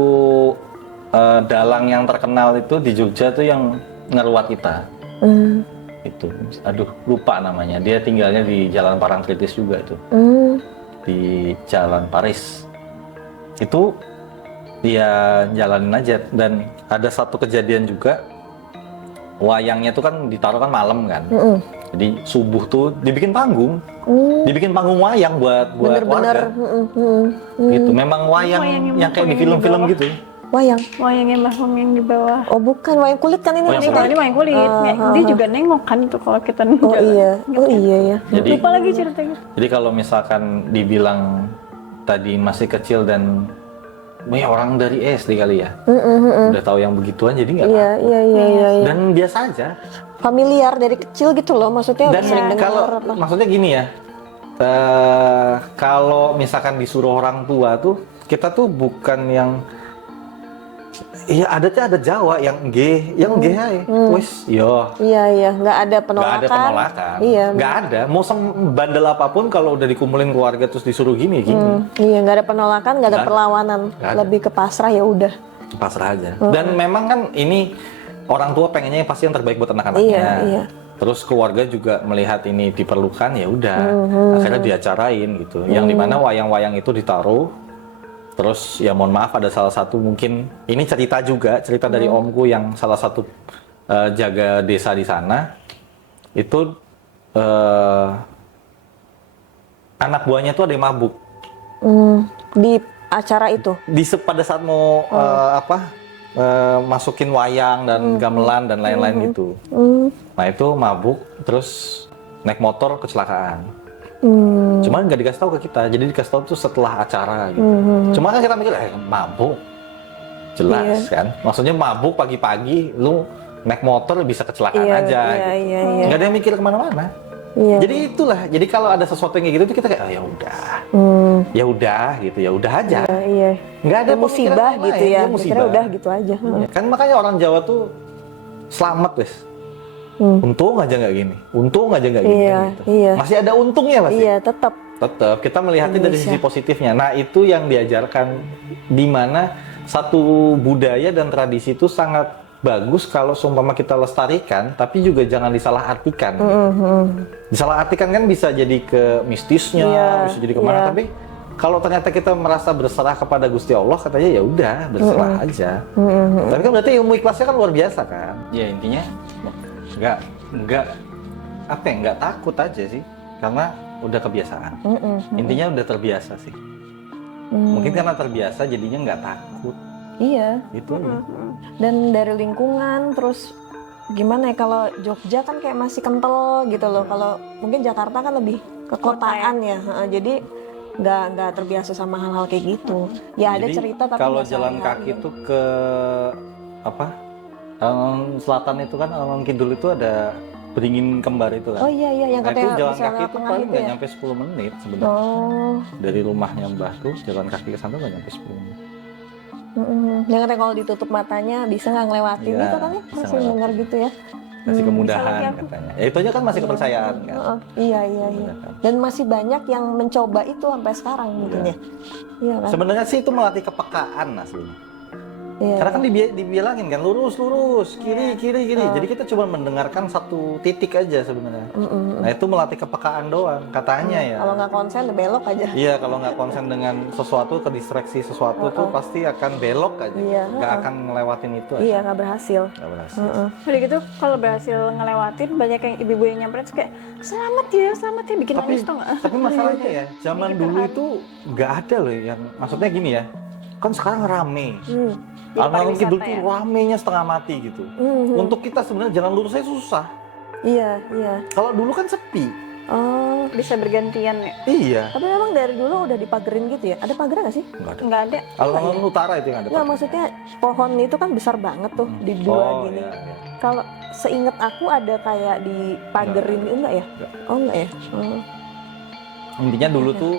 dalang yang terkenal itu di Jogja tuh yang ngeruat kita. Hmm. Itu, aduh lupa namanya. Dia tinggalnya di Jalan Parangtritis juga itu, Hmm. di Jalan Paris. Itu dia jalanin aja, dan ada satu kejadian juga. Wayangnya tuh kan ditaruh kan malam kan. Jadi subuh tuh dibikin panggung. Dibikin panggung wayang buat Bener-bener. warga. Gitu. Memang wayang Wayang yang kayak di yang film-film di bawah. gitu. Wayang. Wayangnya Mbah Hum yang di bawah. Oh bukan wayang kulit kan ini. Wayang Ini maksudnya? kalau ini wayang kulit, ya, dia juga nengok kan tuh kalau kita Oh jalan. iya. Oh iya ya. Jadi Lupa lagi ceritanya. Jadi kalau misalkan dibilang tadi masih kecil dan ya orang dari SD kali ya, udah tahu yang begituan, jadi nggak Iya takut. iya iya iya. Dan biasa aja. Familiar dari kecil gitu loh, maksudnya Dan sering dengar kalau apa. maksudnya gini ya, kalau misalkan disuruh orang tua tuh, kita tuh bukan yang iya ada Jawa yang yang ae. Wis, yo. Iya iya, nggak ada penolakan. Nggak ada penolakan. Iya. Nggak ada. Mau bandel apapun kalau udah dikumpulin keluarga terus disuruh gini. Iya nggak ada penolakan, nggak ada Nggak ada. perlawanan, Nggak ada. lebih ke pasrah ya udah. Pasrah aja. Dan memang kan ini orang tua pengennya pasti yang terbaik buat anak-anaknya. Iya, iya. Terus keluarga juga melihat ini diperlukan, ya udah. Akhirnya diacarain gitu. Yang dimana wayang-wayang itu ditaruh. Terus ya mohon maaf, ada salah satu mungkin ini cerita dari omku yang salah satu jaga desa di sana. Itu anak buahnya tuh ada yang mabuk. Di acara itu. Pada saat mau masukin wayang dan gamelan dan lain-lain gitu. Nah itu mabuk, terus naik motor kecelakaan. Cuman nggak dikasih tahu ke kita, jadi dikasih tahu tuh setelah acara gitu. Cuma kan kita mikir, mabuk, jelas kan. Maksudnya mabuk pagi-pagi, lu naik motor bisa kecelakaan Iya, aja. iya, Gitu. iya, iya. Nggak ada yang mikir kemana-mana. Iya. Jadi itulah. Jadi kalau ada sesuatu yang kayak gitu tuh kita kayak, ya udah gitu, ya udah aja. Iya. Nggak ada musibah pemikiran gitu lain, ya. ya Mikirnya musibah. udah gitu aja. Ya, kan makanya orang Jawa tuh selamat wes. Untung aja nggak gini, untung aja nggak gini. Iya, kan gitu. iya. Masih ada untungnya pasti. Iya tetap. Tetap kita melihatnya dari sisi positifnya. Nah itu yang diajarkan, di mana satu budaya dan tradisi itu sangat bagus kalau seumpama kita lestarikan, tapi juga jangan disalahartikan. Disalahartikan kan bisa jadi ke mistisnya, Iya, bisa jadi kemana. iya. Tapi kalau ternyata kita merasa berserah kepada Gusti Allah, katanya ya udah berserah aja. Tapi kan berarti ilmu ikhlasnya kan luar biasa kan? Ya intinya nggak takut aja sih, karena udah kebiasaan. Intinya udah terbiasa sih. Mungkin karena terbiasa jadinya nggak takut. Iya. Itu aja. Dan dari lingkungan, terus gimana ya, kalau Jogja kan kayak masih kental gitu loh. Kalau mungkin Jakarta kan lebih kekotaan ya. Jadi nggak terbiasa sama hal-hal kayak gitu. Ya ada Jadi, cerita tapi kalau nggak jalan sehari-hari. kaki tuh ke alun selatan itu kan, alun kidul itu ada beringin kembar itu kan. Oh iya iya, yang Nah itu katanya jalan bisa kaki itu tengah paling itu nggak ya. nyampe 10 menit sebenarnya. Oh. Dari rumahnya Mbah tuh jalan kaki ke sana nggak nyampe 10 menit. Yang katanya kalau ditutup matanya bisa nggak ngelewatin Iya, gitu kan ya? bisa Masih ngelewatin. dengar gitu ya. Masih kemudahan Misalnya aku- katanya. Ya itu aja kan masih kepercayaan kan. Iya iya iya. Dan masih banyak yang mencoba itu sampai sekarang mungkin ya. Iya kan? Sebenarnya sih itu melatih kepekaan aslinya. Iya. Karena kan dibilangin kan lurus, kiri. Jadi kita cuma mendengarkan satu titik aja sebenarnya. Nah itu melatih kepekaan doang katanya ya. Kalau nggak konsen belok aja. Iya, kalau nggak konsen dengan sesuatu, kedistraksi sesuatu tuh pasti akan belok aja. Iya, Nggak akan ngelewatin itu aja. Iya nggak berhasil. Nggak berhasil. Udah gitu kalau berhasil ngelewatin, banyak yang ibu-ibu yang nyamperin terus kayak selamat ya bikin nangis tau nggak? Tapi masalahnya ya, zaman dulu itu nggak ada loh yang, maksudnya gini ya, kan sekarang rame. Jadi Alun Kidul pariwisata tuh ya? ramenya setengah mati gitu. Untuk kita sebenarnya jalan lurus aja susah. Iya iya. Kalau dulu kan sepi. Oh, Bisa bergantian ya? Iya. tapi memang dari dulu udah dipagerin gitu ya? Ada pagar nggak sih? Nggak ada. Nggak ada. Alun-alun utara itu yang ada. Nggak, maksudnya pohon itu kan besar banget tuh di dua Oh, gini. iya, iya. Kalau seingat aku ada kayak dipagerin gitu enggak ya? Nggak. Oh enggak ya? Oh. Intinya dulu tuh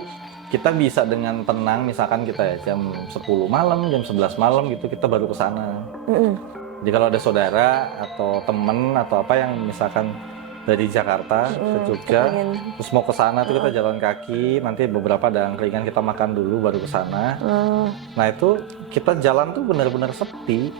kita bisa dengan tenang, misalkan kita ya jam 10 malam, jam 11 malam gitu kita baru ke sana. Mm-mm. Jadi kalau ada saudara atau temen atau apa yang misalkan dari Jakarta ke Jogja, kepengen. terus mau ke sana tuh kita jalan kaki, nanti beberapa ada angkringan kita makan dulu baru ke sana. Oh, Nah itu kita jalan tuh benar-benar sepi.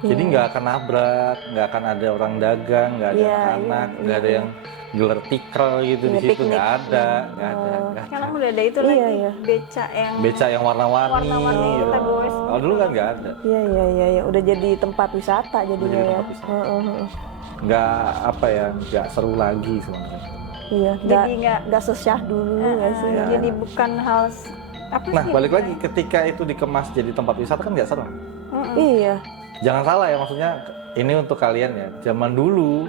Jadi nggak akan nabrak, nggak akan ada orang dagang, nggak ada Iya, anak-anak, iya, nggak ada iya. yang gelar tikar gitu di Iya, situ, piknik. nggak ada, nggak ada. Sekarang udah ada itu Iya, lagi iya. beca yang Beca yang warna-warni. warna-warni gitu. kita goes. Kalau dulu kan nggak ada, iya iya iya iya. Udah jadi tempat wisata jadinya jadi ya. tempat wisata. Heeh. nggak apa ya, nggak seru lagi sebenarnya. Iya, Jadi nggak sesyah dulu nggak sih? Iya. Jadi bukan hal apa Nah sih? balik lagi ketika itu dikemas jadi tempat wisata kan nggak seru. Mm-mm. Iya. Jangan salah ya, maksudnya ini untuk kalian ya. Zaman dulu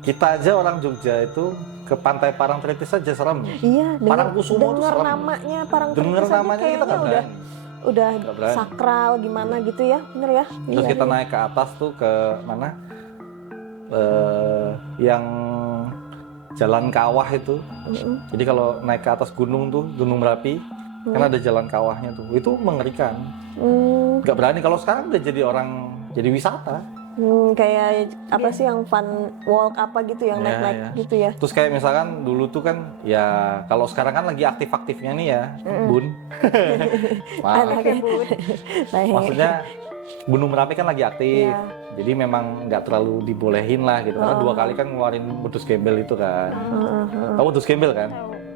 kita aja orang Jogja itu ke Pantai Parangtritis aja serem. Iya, Parangkusumo tuh denger serem. namanya Parangtritis Dengar aja namanya kita kayaknya nggak berani. udah Nggak berani. sakral gimana gitu ya, bener ya? Terus Iya, kita iya. naik ke atas tuh ke mana? Yang jalan kawah itu. Mm-mm. Jadi kalau naik ke atas gunung tuh, Gunung Merapi, kan ada jalan kawahnya tuh. Itu mengerikan. Nggak berani. Kalau sekarang udah jadi orang, jadi wisata. Kayak apa sih yang fun walk apa gitu yang Iya, naik-naik iya. gitu ya? Terus kayak misalkan dulu tuh kan, ya kalau sekarang kan lagi aktif-aktifnya nih ya, Bun. Maaf. Anaknya. Nah, Maksudnya Gunung Merapi kan lagi aktif. Iya. Jadi memang nggak terlalu dibolehin lah gitu. Karena 2 kali kan ngeluarin wedus gembel itu kan. Tahu wedus gembel kan?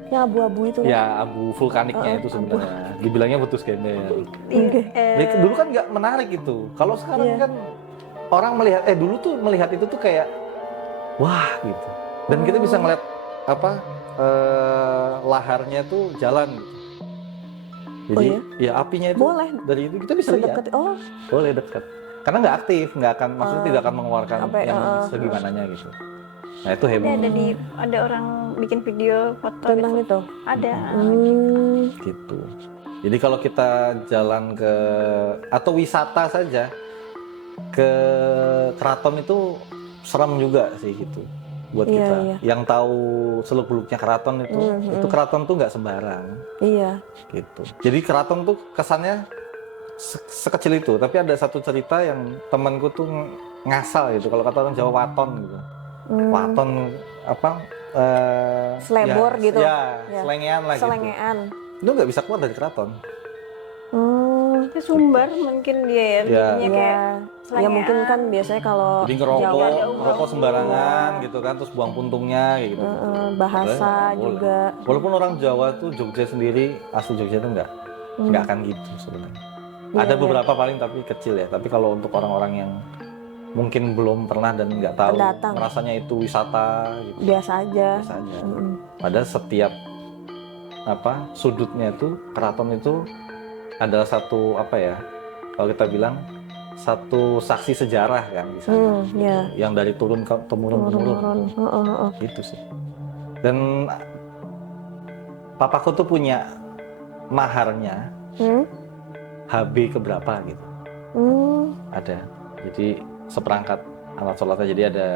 yang abu-abu itu. Ya abu vulkaniknya itu sebenarnya. Dibilangnya wedus gembel. Iya. Jadi dulu kan nggak menarik itu. Kalau sekarang Iya. kan orang melihat, dulu tuh melihat itu tuh kayak wah gitu. Dan kita bisa ngeliat apa laharnya tuh jalan gitu. Jadi ya apinya itu Boleh dari itu kita bisa lihat. deket. Oh, Boleh dekat. Karena nggak aktif, nggak akan maksudnya tidak akan mengeluarkan Sampai, yang segimananya gitu. Nah itu hebat. Ada orang bikin video foto tentang gitu. itu. Ada. Gitu. Jadi kalau kita jalan ke atau wisata saja ke keraton itu serem juga sih gitu buat Iya, kita. iya. Yang tahu seluk-beluknya keraton itu keraton tuh nggak sembarang Iya. gitu. Jadi keraton tuh kesannya sekecil itu, tapi ada satu cerita yang temanku tuh ngasal gitu. Kalau kata orang Jawa waton gitu. Waton apa? Selebor ya, gitu. Ya, Ya. selengean lah gitu. Selengean. Itu nggak bisa keluar dari keraton. Itu sumber mungkin dia ya. Iya. Bikinnya kayak Ya, ya selengean. mungkin kan biasanya kalau Jadi ngerokok, Jawa, ngerokok sembarangan gitu kan, terus buang puntungnya kayak gitu. bahasa Boleh. juga. Walaupun orang Jawa tuh Jogja sendiri, asli Jogja tuh nggak akan gitu sebenarnya. Iya, Ada iya. beberapa paling tapi kecil ya. Tapi kalau untuk orang-orang yang mungkin belum pernah dan nggak tahu, Pendatang. merasanya itu wisata gitu, Biasa aja. biasa aja. Mm-mm. Padahal setiap apa sudutnya itu keraton itu adalah satu apa ya? Kalau kita bilang satu saksi sejarah kan di sana. Iya. Yang dari turun ke temurun. Turun. Heeh. Gitu sih. Dan papaku tuh punya maharnya HB keberapa gitu. Ada. Jadi seperangkat alat sholatnya, jadi ada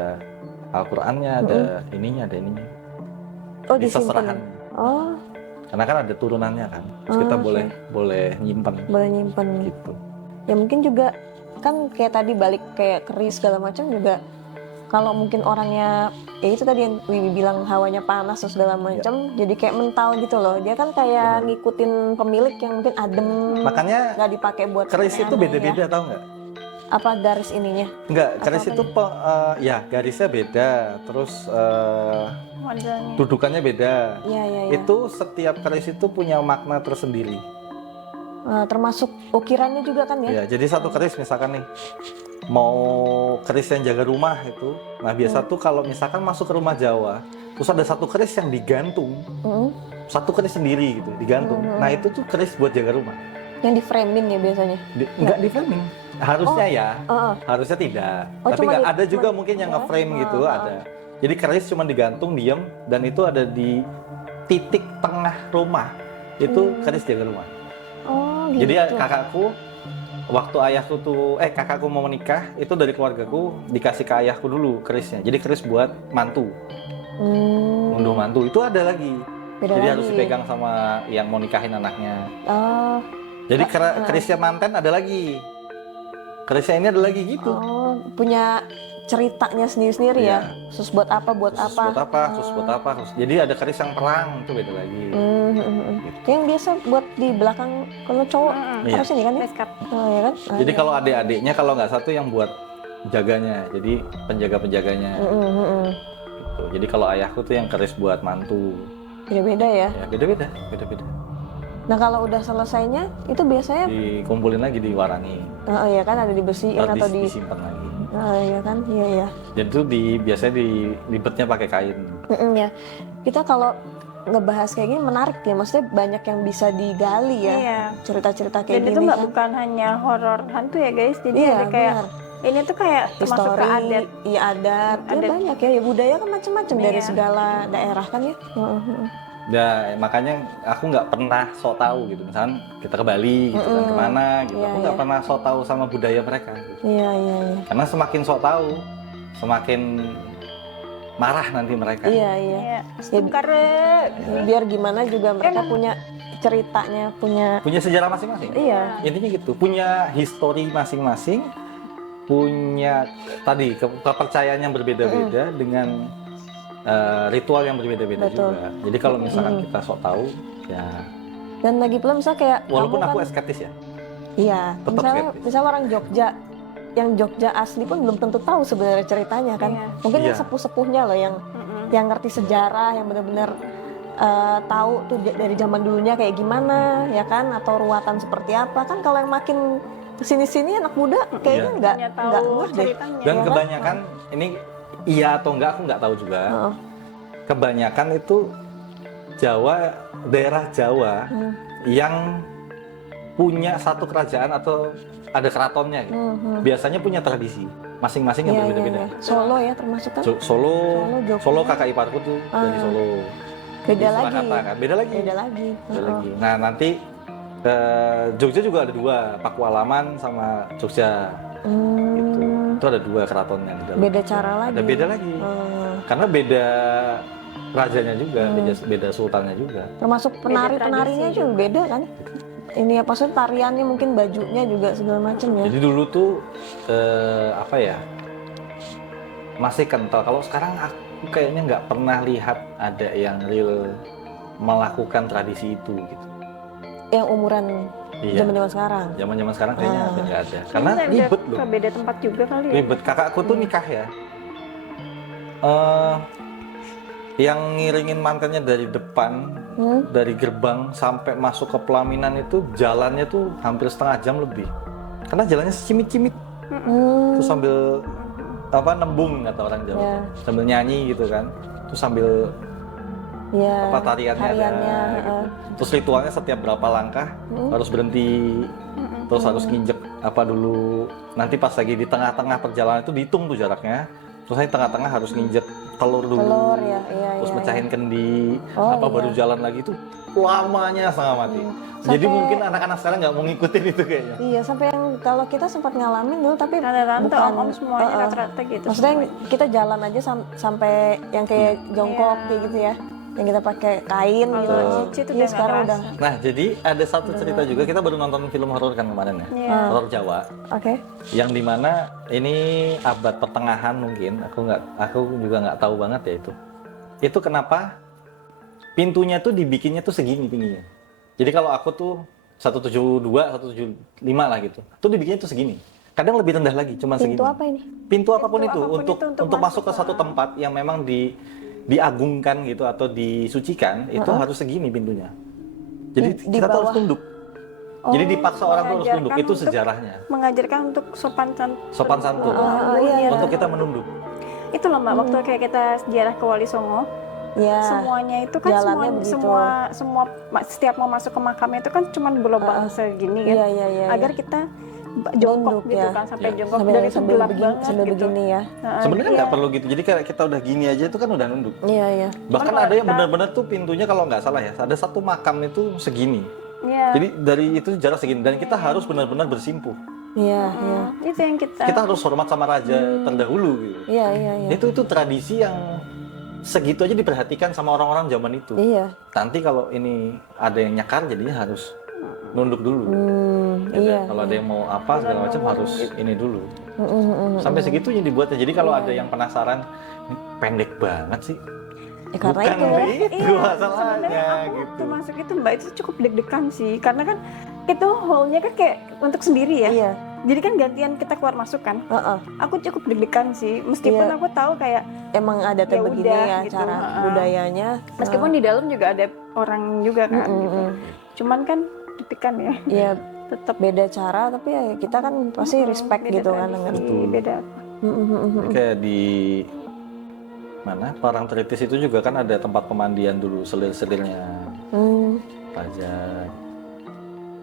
Al-Qur'annya, ada ininya, ada ininya. Oh, Jadi disimpan. seserahan. Oh, Karena kan ada turunannya kan. Terus kita boleh nyimpan boleh nyimpen. gitu. Ya mungkin juga kan kayak tadi balik kayak keris segala macam juga. Kalau mungkin orangnya ya itu tadi yang Wiwi bilang hawanya panas terus segala macam, jadi kayak mental gitu loh. Dia kan kayak ngikutin pemilik yang mungkin adem. Makanya nggak dipakai buat keris itu aneh-aneh beda-beda ya. tahu nggak? Apa garis ininya? Enggak, keris itu ya garisnya beda, terus modelnya. dudukannya beda. Iya iya iya. Itu setiap keris itu punya makna tersendiri. Termasuk ukirannya juga kan ya? Ya, jadi satu keris misalkan nih mau keris yang jaga rumah itu. Nah, biasa tuh kalau misalkan masuk ke rumah Jawa, terus ada satu keris yang digantung. Satu keris sendiri gitu, digantung. Nah, itu tuh keris buat jaga rumah. Yang di framing ya biasanya. Enggak di framing. Harusnya ya. Heeh. Harusnya tidak. Oh, Tapi cuma nggak di- ada juga cuma- mungkin yang oh, nge-frame gitu, ada. Jadi keris cuma digantung diam dan itu ada di titik tengah rumah. Itu keris jaga rumah. Oh gitu. Jadi kakakku waktu kakakku mau menikah itu dari keluargaku dikasih ke ayahku dulu kerisnya. Jadi keris buat mantu. Unduh mantu itu ada lagi. Beda Jadi lagi. harus dipegang sama yang mau nikahin anaknya. Oh. Jadi kerisnya manten ada lagi. Kerisnya ini ada lagi gitu. Oh, punya ceritanya sendiri-sendiri Iya. ya. Khusus buat apa, buat Khusus apa. buat apa, khusus buat apa. Jadi ada keris yang perang itu beda lagi. Yang biasa buat di belakang kalau cowok Iya. harusnya ini kan ya? Beskap. Oh, ya kan? Jadi kalau adik-adiknya kalau nggak satu yang buat jaganya, jadi penjaga-penjaganya. Gitu. Jadi kalau ayahku tuh yang keris buat mantu. Beda-beda ya. Ya beda-beda. Nah kalau udah selesainya itu biasanya Dikumpulin lagi diwarangi, ya kan ada dibersihin atau di disimpan lagi. ya kan, iya. Jadi itu biasanya dilibetnya pakai kain. Ya. Kita kalau ngebahas kayak gini menarik ya, maksudnya banyak yang bisa digali ya. Iya. Cerita-cerita kayak Dan gini itu nggak kan. bukan hanya horor hantu ya guys, jadi Iya, ada kayak benar. ini tuh kayak termasuk ke History, adat. iya adat, ya Adat. banyak ya budaya kan macam-macam dari Iya. segala daerah kan ya. Nah, makanya aku nggak pernah sok tahu gitu. Misalkan kita ke Bali gitu kan kemana gitu, Iya, aku nggak iya. pernah sok tahu sama budaya mereka. Gitu. Iya. Karena semakin sok tahu, semakin marah nanti mereka. Iya. Iya. Ya, Karena biar gimana juga mereka punya ceritanya, punya Punya sejarah masing-masing. iya. Intinya gitu, punya histori masing-masing, punya tadi kepercayaan yang berbeda-beda dengan ritual yang berbeda-beda Betul. juga. Jadi kalau misalkan kita sok tahu, ya Dan lagi pula misalnya kayak walaupun kamu aku kan, skeptis ya. iya, tetap skeptis. misalnya orang Jogja, yang Jogja asli pun belum tentu tahu sebenarnya ceritanya kan. Iya. Mungkin yang Iya. sepuh-sepuhnya loh yang ngerti sejarah, yang benar-benar tahu tuh dari zaman dulunya kayak gimana ya kan, atau ruatan seperti apa kan. Kalau yang makin kesini-sini anak muda kayaknya Iya. nggak Punya tahu ngeh deh. ceritanya. Dan Iya kan? kebanyakan ini iya atau enggak aku nggak tahu juga. Heeh. Kebanyakan itu daerah Jawa yang punya satu kerajaan atau ada keratonnya gitu. Biasanya punya tradisi masing-masing yang Iya, berbeda-beda. iya. Solo ya termasuk kan. Solo, Jogja. Solo kakak iparku tuh dari Solo. Beda Di lagi. Surakarta kan. Beda lagi. Beda lagi. Beda lagi. Nah nanti Jogja juga ada dua, Pakualaman sama Jogja. Gitu. Itu ada dua keratonnya di dalam. Beda cara lagi. Ada beda lagi. Karena beda rajanya juga, beda sultannya juga. Termasuk penari-penarinya tradisi juga beda kan. Ini apa sih tariannya, mungkin bajunya juga segala macam ya. Jadi dulu tuh apa ya, masih kental. Kalau sekarang aku kayaknya nggak pernah lihat ada yang real melakukan tradisi itu gitu. Yang umuran Iya. zaman-zaman sekarang. Zaman-zaman sekarang kayaknya nggak ada. Karena mungkin ada ribet loh. ke beda tempat juga kali ya. Ribet. Kakakku tuh nikah ya. Yang ngiringin mantannya dari depan, dari gerbang sampai masuk ke pelaminan itu jalannya tuh hampir setengah jam lebih. Karena jalannya cimit-cimit. Terus sambil nembung kata orang Jawa. Ya. Sambil nyanyi gitu kan. Terus sambil Ya. tariannya ada. Gitu. Terus ritualnya setiap berapa langkah harus berhenti. Terus harus nginjek dulu. Nanti pas lagi di tengah-tengah perjalanan itu dihitung tuh jaraknya. Terus di tengah-tengah harus nginjek telur dulu. Telur ya, iya. Terus iya, mecahin kendi. Oh, baru jalan lagi tuh lamanya setengah mati. Jadi Sampai- mungkin anak-anak sekarang nggak mau ngikutin itu kayaknya. Iya, sampai yang kalau kita sempat ngalamin dulu tapi Rata-rata bukan om-om semuanya Heeh. rata-rata gitu. Maksudnya yang kita jalan aja sampai yang kayak jongkok Iya. kayak gitu ya. Yang kita pakai kain gitu. Kalau cici tuh Iya, udah nggak sekarang kerasa. udah. Nah, jadi ada satu cerita juga, kita baru nonton film horor kan kemarin ya. Iya. Horor Jawa. Oke. Yang dimana ini abad pertengahan mungkin, aku juga nggak tahu banget ya itu. Itu kenapa pintunya tuh dibikinnya tuh segini tingginya. Jadi kalau aku tuh 172, 175 lah gitu. Tuh dibikinnya tuh segini. Kadang lebih rendah lagi, cuma segini. Pintu apa ini? Pintu apapun itu apapun untuk itu untuk masuk ke satu tempat yang memang diagungkan gitu atau disucikan, itu harus segini pintunya. Jadi Di kita tuh harus bawah. tunduk. Jadi dipaksa orang tuh harus tunduk, mengajarkan itu untuk- sejarahnya. Mengajarkan untuk sopan santun. Sopan santun. iya. Untuk kita menunduk. Itu loh Mbak, waktu kayak kita sejarah ke Wali Songo, Ya. semuanya itu kan jalannya begitu. semua setiap mau masuk ke makamnya itu kan cuma berlubang segini kan. Iya. Agar kita jongkok Nunduk gitu ya. kan sampai Ya. jongkok dan itu gelap banget sambil gitu. begini ya. Nah, Sebenarnya iya. nggak perlu gitu. Jadi kayak kita udah gini aja itu kan udah nunduk. Iya, iya. Bahkan Cuman ada yang kalau kita- benar-benar tuh pintunya kalau nggak salah ya, ada satu makam itu segini. Iya. Jadi dari itu jarak segini dan kita harus benar-benar bersimpuh. Iya, iya. Itu yang kita. Kita harus hormat sama raja terdahulu gitu. Iya, iya, iya. Itu tradisi yang segitu aja diperhatikan sama orang-orang zaman itu. Iya. Nanti kalau ini ada yang nyakar jadinya harus nunduk dulu. Ya iya. kan? Kalau ada yang mau apa segala macam harus ini dulu. Mm. Sampai segitunya dibuatnya. Jadi kalau ada yang penasaran, ini pendek banget sih. Ya, karena Bukan itu ya. itu Iya, masalahnya sebenarnya aku gitu. tuh masuk itu Mbak itu cukup deg-degan sih karena kan itu hall-nya kan kayak untuk sendiri ya. Iya. Jadi kan gantian kita keluar masuk kan. Heeh. Aku cukup deg-degan sih meskipun Iya. aku tahu kayak Emang ada Ya begini udah, ya gitu. cara Heeh. budayanya. meskipun di dalam juga ada orang juga kan. gitu. Cuman kan deg-degan ya. Iya, Tetap beda cara tapi ya kita kan pasti respect beda gitu kan dengan tradisi, beda. Kayak di mana Parangtritis itu juga kan ada tempat pemandian dulu selir-selirnya Hmm, raja.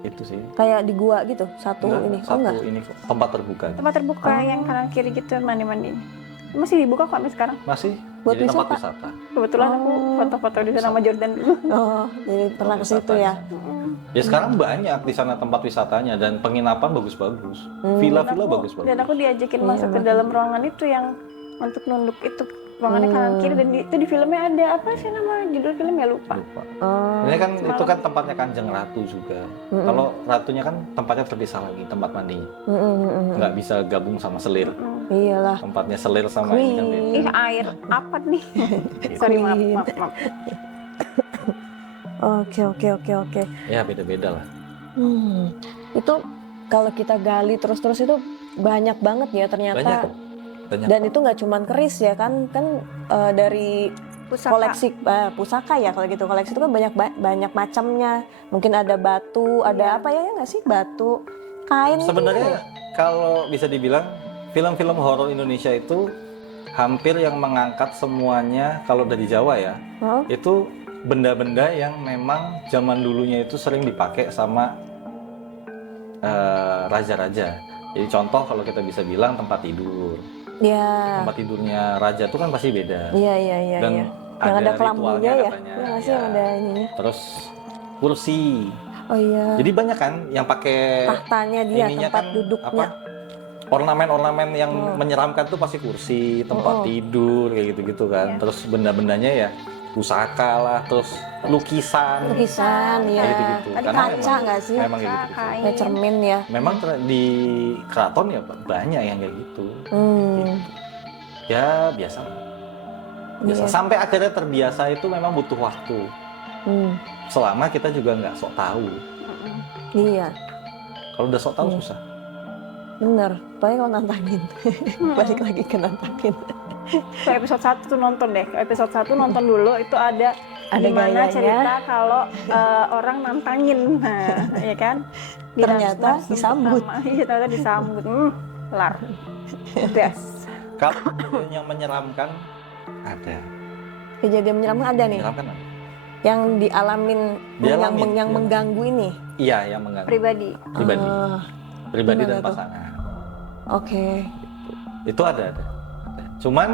Itu sih. kayak di gua gitu satu ini. Oh Satu enggak. ini kok, tempat terbuka. Tempat terbuka yang kanan kiri gitu mandi-mandi. Masih dibuka kok sampai sekarang. Masih Buat jadi tempat wisata? wisata. Kebetulan aku foto-foto di sana sama Jordan dulu. Oh, jadi pernah ke situ ya. Ya sekarang banyak di sana tempat wisatanya dan penginapan bagus-bagus. Villa-villa bagus-bagus. Dan aku diajakin masuk ke dalam ruangan itu yang untuk nunduk itu ruangannya kanan kiri dan itu di filmnya ada apa sih nama judul filmnya lupa. Lupa. Oh, Ini kan itu kan tempatnya Kanjeng Ratu juga. Kalau ratunya kan tempatnya terpisah lagi tempat mandinya. Nggak bisa gabung sama selir. iyalah. Tempatnya selir sama ini kan beda. Ih air apa nih? Sorry maaf. Oke, oke, oke, oke. Ya beda-beda lah. Itu kalau kita gali terus-terus itu banyak banget ya ternyata. Banyak kok. Banyak. Dan itu nggak cuman keris ya kan dari Pusaka. koleksi pusaka ya kalau gitu koleksi itu kan banyak macamnya. Mungkin ada batu, ada apa ya nggak sih batu, kain. Sebenarnya kalau bisa dibilang film-film horor Indonesia itu hampir yang mengangkat semuanya kalau dari Jawa ya. Oh, Itu benda-benda yang memang zaman dulunya itu sering dipakai sama raja-raja. Jadi contoh kalau kita bisa bilang tempat tidur. ya, Tempat tidurnya raja itu kan pasti beda. iya, iya, iya. Dan Iya. Yang ada kelambunya ritualnya ya, katanya. ya nggak sih yang Ya. ada ininya. Terus kursi. Oh iya. Jadi banyak kan yang pakai Tahtanya dia, ininya tempat kan, duduknya. apa, ornamen-ornamen yang menyeramkan tuh pasti kursi, tempat tidur kayak gitu-gitu kan. Iya. Terus benda-bendanya ya pusaka lah, terus lukisan. Lukisan ya. Kayak gitu-gitu. Tadi Karena kaca nggak sih? Memang kayak gitu. Kain. Kayak cermin ya. Memang di keraton ya banyak yang kayak gitu. Ya biasa. Biasa. Iya. Sampai akhirnya terbiasa itu memang butuh waktu. Selama kita juga nggak sok tahu. Iya, Kalau udah sok tahu susah. bener. Pokoknya kalau nantangin, balik lagi ke nantangin. Ke episode 1 tuh nonton deh. Ke episode 1 nonton dulu itu ada gimana gayanya. cerita kalau orang nantangin. Nah, ya kan? Ternyata Nas-nas disambut. pertama. Iya, ternyata disambut. Lar. Yes. Kalau yang menyeramkan ada. Kejadian menyeramkan ada nih, Menyeramkan ada. yang dialamin, Dialamin, yang iya. mengganggu ini. Iya, yang mengganggu. Pribadi. Pribadi. Ah, Pribadi gimana dan tuh? pasangan. Oke. Itu ada. Cuman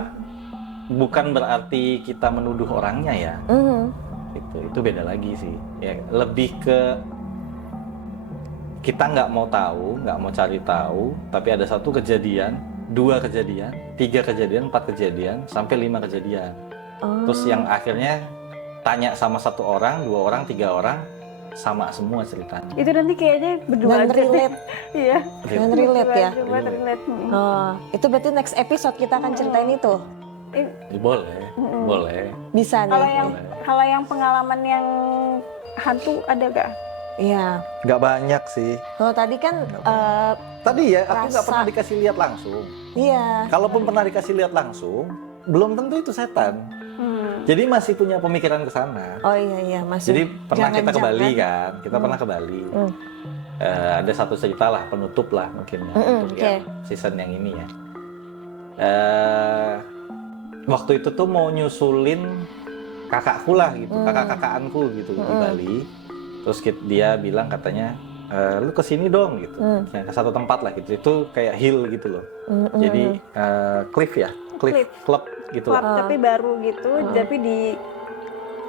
bukan berarti kita menuduh orangnya ya. Itu beda lagi sih. Ya, lebih ke kita nggak mau tahu, nggak mau cari tahu, tapi ada satu kejadian, 2 kejadian, 3 kejadian, 4 kejadian, sampai 5 kejadian. Terus yang akhirnya tanya sama 1 orang, 2 orang, 3 orang, sama semua ceritanya. Itu nanti kayaknya berdua Dan aja deh. relate, Iya. dan relate ya. Berdua relate. Oh, itu berarti next episode kita akan ceritain itu. Ya, boleh, boleh. Bisa Kalau nih. yang kalau yang pengalaman yang hantu ada gak? Iya. Nggak banyak sih. Kalau tadi kan, Tadi ya, aku nggak Rasa. pernah dikasih lihat langsung. iya. Kalaupun pernah dikasih lihat langsung, belum tentu itu setan. Jadi masih punya pemikiran ke sana. Oh iya, iya masih. Jadi pernah kita ke Bali Jangan-jangan. kan, kita pernah ke Bali. Ada satu cerita lah, penutup lah mungkin ya, untuk oke. yang season yang ini ya. Waktu itu tuh mau nyusulin kakakku lah gitu, kakak-kakaanku gitu di Bali. Terus dia bilang katanya lu kesini dong gitu, ke satu tempat lah gitu. Itu kayak hill gitu loh. Jadi cliff ya, cliff club gitu Club, lah. tapi baru gitu, tapi di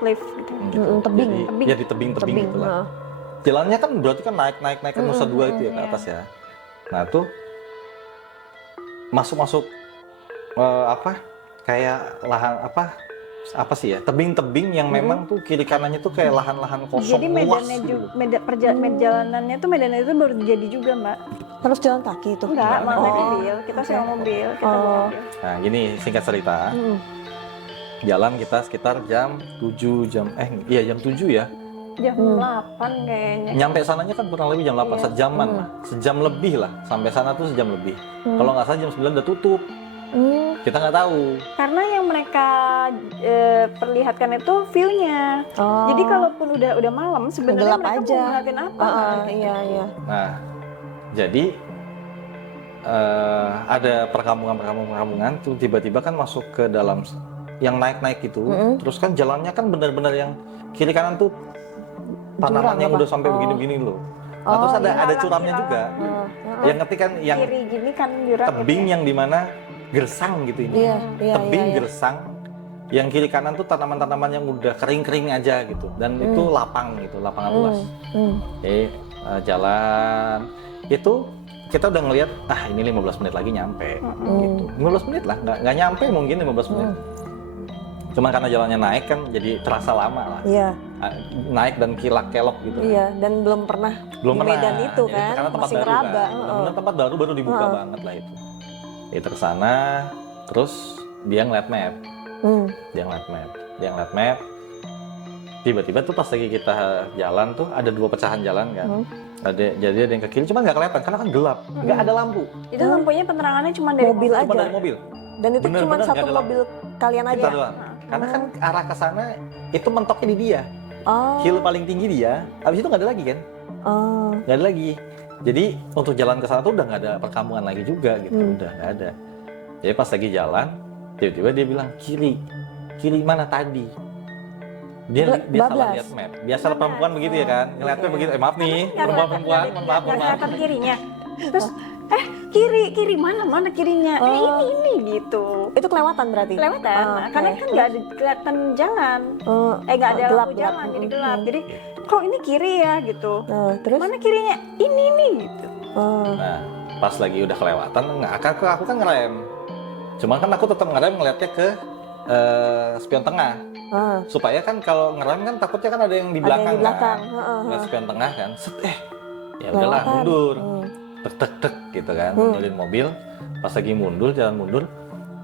cliff gitu. Tebing. Jadi, ya di tebing gitu lah. Jalannya kan berarti kan naik kan Nusa Dua itu ya ke atas ya. Nah tuh masuk kayak lahan apa sih ya, tebing-tebing yang memang tuh kiri kanannya tuh kayak lahan-lahan kosong. Jadi luas medannya gitu. perjalanannya tuh medannya itu baru jadi juga, Mbak. Terus jalan kaki itu? Enggak, Enggak. malah naik Oh. mobil. Kita sewa mobil, kita bawa mobil. Nah gini singkat cerita, jalan kita sekitar jam 7 jam 7 ya. Jam 8 kayaknya. Nyampe sananya kan kurang lebih jam 8, sejaman lah. Sejam lebih lah, sampai sana tuh sejam lebih. Kalau nggak salah jam 9 udah tutup. Kita nggak tahu. Karena yang mereka perlihatkan itu view-nya. Oh. Jadi kalaupun udah malam sebenarnya Gelap mereka aja. mau ngeliatin apa? Iya. Nah, jadi ada perkampungan tuh tiba-tiba kan masuk ke dalam yang naik gitu. Terus kan jalannya kan benar-benar yang kiri kanan tuh tanaman yang udah sampai begini-begini loh. Nah, terus ada curamnya juga. Yang ngerti kan yang Kiri gini kan jurang tebing gitu ya. yang dimana gersang gitu ini. Iya. Tebing gersang. Yang kiri kanan tuh tanaman-tanaman yang udah kering-kering aja gitu. Dan itu lapang gitu, lapangan luas. Oke, jalan. Itu kita udah ngelihat, ini 15 menit lagi nyampe. Gitu. 15 menit lah, nggak nyampe mungkin 15 menit. Cuma karena jalannya naik kan jadi terasa lama lah. Iya. Naik dan kilak-kelok gitu. Iya, dan belum pernah Belum di pernah. Medan itu Jadi kan, karena tempat masih baru ngeraba. kan. Benar-benar tempat baru dibuka banget lah itu. Itu ke sana, terus dia ngeliat map. Dia ngeliat map. Tiba-tiba tuh pas lagi kita jalan tuh ada 2 pecahan jalan kan. Jadi ada yang ke kiri, cuma nggak kelihatan karena kan gelap, nggak ada lampu. Itu lampunya penerangannya cuma dari Mobil mobil. Cuma aja. dari mobil. Dan itu cuma Bener-bener satu nggak ada lampu. mobil kalian aja. Kita doang. Karena kan arah ke sana itu mentoknya di dia. Oh. Hill paling tinggi dia. Habis itu nggak ada lagi kan? Oh. Nggak ada lagi. Jadi untuk jalan ke sana tuh udah nggak ada perkampungan lagi juga gitu, udah nggak ada. Jadi pas lagi jalan, tiba-tiba dia bilang kiri mana tadi? Dia salah bablas. lihat map. Biasa perempuan begitu ya kan? Ngeliatnya begitu. Maaf nih, perempuan, mohon maaf. kelihatan kirinya. Terus kiri mana kirinya? Ini gitu. Itu kelewatan berarti? Kelewatan. Oh, Karena oke. kan nggak ada kelihatan jalan. Nggak ada gelap, lampu gelap. jalan, jadi gelap. Jadi kok ini kiri ya gitu. Terus? Mana kirinya? Ini nih gitu. Nah, pas lagi udah kelewatan, aku kan ngerem. Cuman kan aku tetap ngerem ngeliatnya ke spion tengah. Supaya kan kalau ngerem kan takutnya kan ada yang di belakang, kan. Ngeliat spion tengah kan. Ya udahlah mundur. Tek gitu kan, mundurin mobil. Pas lagi jalan mundur.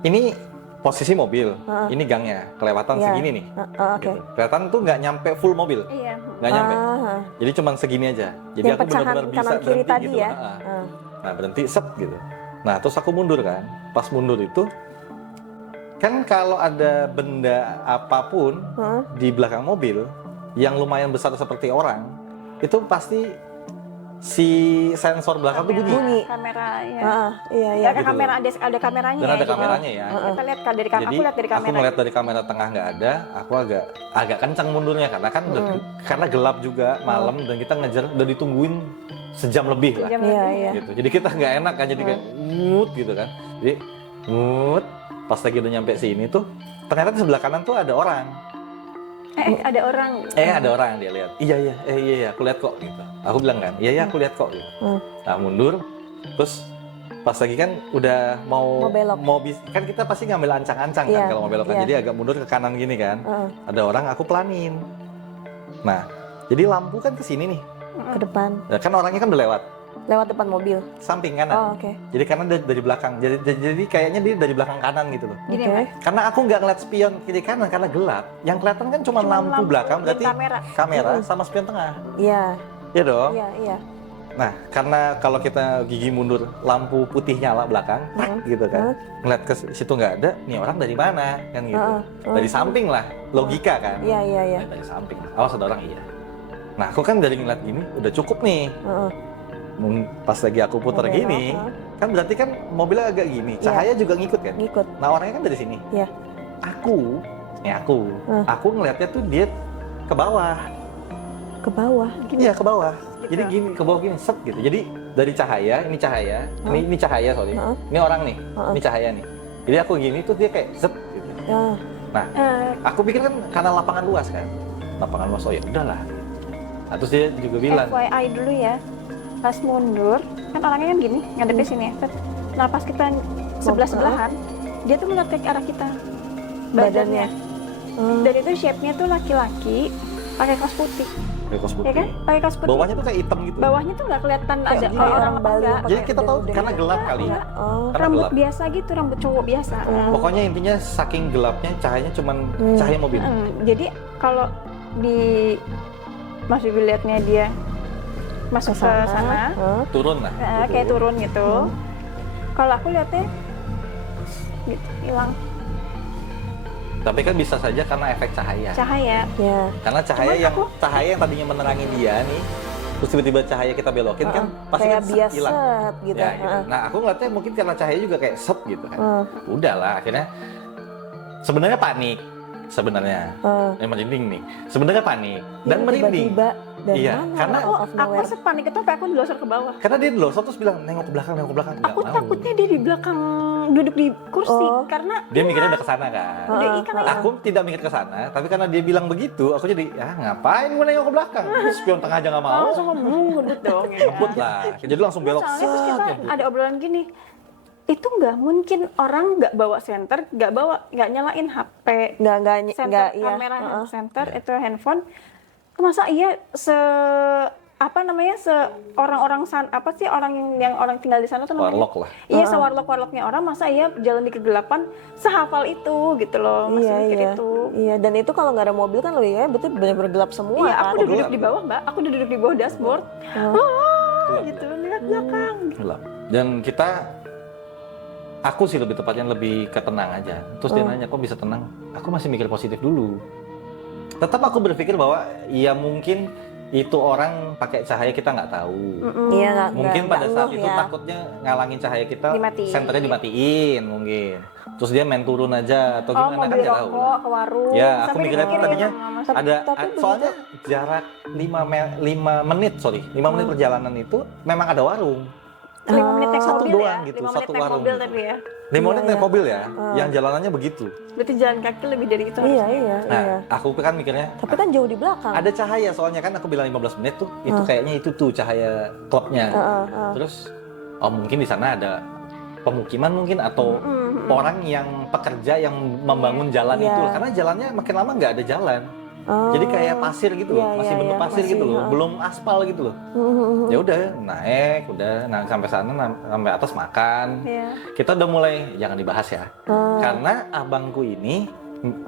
Ini posisi mobil, ini gangnya, kelewatan segini nih. Oke. Gitu. Kelihatan tuh nggak nyampe full mobil, Iya. nggak nyampe. Jadi cuman segini aja. Jadi Yang aku pecahan benar-benar bisa kanan kiri berhenti tadi gitu. ya. Nah berhenti set gitu. Nah terus aku mundur kan. Pas mundur itu kan kalau ada benda apapun di belakang mobil yang lumayan besar seperti orang, itu pasti si sensor belakang tuh bunyi. Kamera ya. Iya. Ada gitu kamera, ada kameranya. Dan ada ya, kameranya ya. Kita lihat kan dari kamera. Jadi Aku lihat dari kamera. aku ngeliat dari kamera tengah nggak ada, aku agak kencang mundurnya karena kan karena gelap juga malam dan kita ngejar udah ditungguin sejam lebih lah. Jam Iya, lebih. iya. Gitu. Jadi kita nggak enak kan jadi kayak ngut gitu kan. Jadi ngut pas lagi udah nyampe sini tuh ternyata di sebelah kanan tuh ada orang. Ada orang. Ada orang dia lihat. Iya, aku lihat kok gitu. Aku bilang kan, iya aku lihat kok gitu. Nah mundur, terus pas lagi kan udah Mau belok. kan kita pasti ngambil ancang-ancang kan Iya, kalau mau belok kan. iya. Jadi agak mundur ke kanan gini kan. Ada orang aku pelanin. Nah, jadi lampu kan ke sini nih. Ke depan. Nah, kan orangnya kan udah lewat Lewat depan mobil. samping kanan. Oh, oke. Jadi karena dari belakang. Jadi kayaknya dia dari belakang kanan gitu loh. Gini Oke. Mbak. Karena aku nggak ngeliat spion kiri kanan karena gelap. Yang kelihatan kan cuma lampu belakang, dan berarti kamera sama spion tengah. Iya. Iya dong. Iya. Nah, karena kalau kita gigi mundur, lampu putih nyala belakang, gitu kan. Ngeliat ke situ nggak ada, nih orang dari mana kan gitu. Dari samping lah, logika kan. Iya. Dari samping. Awas ada orang, iya. Nah, aku kan dari ngeliat gini udah cukup nih. Pas lagi aku putar Mau gini, belok, kan berarti kan mobilnya agak gini, cahaya juga ngikut kan. Ngikut. Nah, orangnya kan dari sini. Iya. Aku ngelihatnya tuh dia ke bawah. Ke bawah. Iya, ke bawah. Jadi gini ke bawah gini, set gitu. Jadi dari cahaya, ini cahaya sorry. Ini orang nih, ini cahaya nih. Jadi aku gini tuh dia kayak set gitu. Nah, aku pikir kan karena lapangan luas kan. Lapangan luas, oh ya udahlah. Nah, terus dia juga bilang, FYI dulu ya, pas mundur, kan orangnya kan gini, ngadepnya sini ya. Nah pas kita sebelah-sebelahan, dia tuh melihat ke arah kita, badannya. Dan itu shape-nya tuh laki-laki, pakai kaos putih. kaos putih. Ya kan? Pakai kaos putih. Bawahnya tuh kayak hitam gitu. Bawahnya tuh nggak kelihatan ada gini, kayak orang orang Bali enggak. Jadi kita tahu karena gelap kali. Karena Rambut gelap. biasa gitu, rambut cowok biasa. Pokoknya intinya saking gelapnya cahayanya cuman cahaya mobil. Jadi kalau di Mas Bibi lihatnya dia masuk ke sana, Turun lah. kayak turun gitu. Kalau aku lihatnya gitu, hilang Tapi kan bisa saja karena efek cahaya. cahaya. Ya. Karena cahaya yang tadinya menerangi dia nih, terus tiba-tiba cahaya kita belokin kan pasti kayak kan biasa hilang. gitu. Ya, gitu. Nah, aku ngeliatnya mungkin karena cahaya juga kayak set gitu kan. Udahlah, akhirnya sebenarnya panik. Sebenarnya merinding nih. Sebenarnya panik dan merinding. Tiba-tiba dari Iya, mana? karena Out of Aku nowhere. sepanik itu sampai aku ngelosor ke bawah. Karena dia dulu terus bilang nengok ke belakang. Nggak Aku mau. takutnya dia di belakang duduk di kursi karena Dia mikirnya udah kesana kan. udah ikan aja. Aku tidak mikir ke sana, tapi karena dia bilang begitu, aku jadi ngapain gue nengok ke belakang? Spion tengah aja nggak mau. langsung ngebut dong ya. Ngebut lah. Jadi langsung belok. Soalnya terus kita ngebut. ada obrolan gini, itu nggak mungkin orang nggak bawa senter, nggak nyalain HP, Nggak, iya. kamera center itu handphone. Masa iya orang-orang orang tinggal di sana tuh namanya Warlock lah. Iya, sewarlock-warlocknya orang, masa iya jalan di kegelapan sehafal itu gitu loh, masih mikir itu. Iya, dan itu kalau nggak ada mobil kan lebih ya betul benar-benar gelap semua Iya, kan. aku udah duduk di bawah, Mbak. Aku udah duduk di bawah dashboard. Gitu, lihat belakang. Gelap. Dan aku sih lebih tepatnya lebih ketenang aja. Terus dia nanya, kok bisa tenang? Aku masih mikir positif dulu. Tetap aku berpikir bahwa ya mungkin itu orang pakai cahaya kita nggak tahu. Iya, Mungkin pada saat itu ya. takutnya ngalangin cahaya kita, Dimatiin. senternya dimatiin mungkin. Terus dia main turun aja atau gimana mau kan beli nggak tahu. rokok ke warung. Ya, aku Sampai mikirnya dipikirin tadinya sama Mas. soalnya jarak 5 menit perjalanan itu memang ada warung. 5 menit naik Satu mobil doang ya. gitu, 5 menit satu naik warung mobil gitu. tapi ya. 5 menit naik mobil ya, yang jalanannya begitu. Berarti jalan kaki lebih dari itu Iya, harusnya. Nah, iya. aku kan mikirnya Tapi kan jauh di belakang. ada cahaya soalnya kan aku bilang 15 menit tuh, itu kayaknya itu tuh cahaya klubnya. Terus mungkin di sana ada pemukiman mungkin atau orang yang pekerja yang membangun jalan Iya. itu, karena jalannya makin lama nggak ada jalan. Jadi kayak pasir gitu loh, Iya, masih iya, bentuk iya, pasir masih, gitu loh, belum aspal gitu loh. Ya udah naik, sampai sana sampai atas makan. Iya. Kita udah mulai jangan dibahas ya, karena abangku ini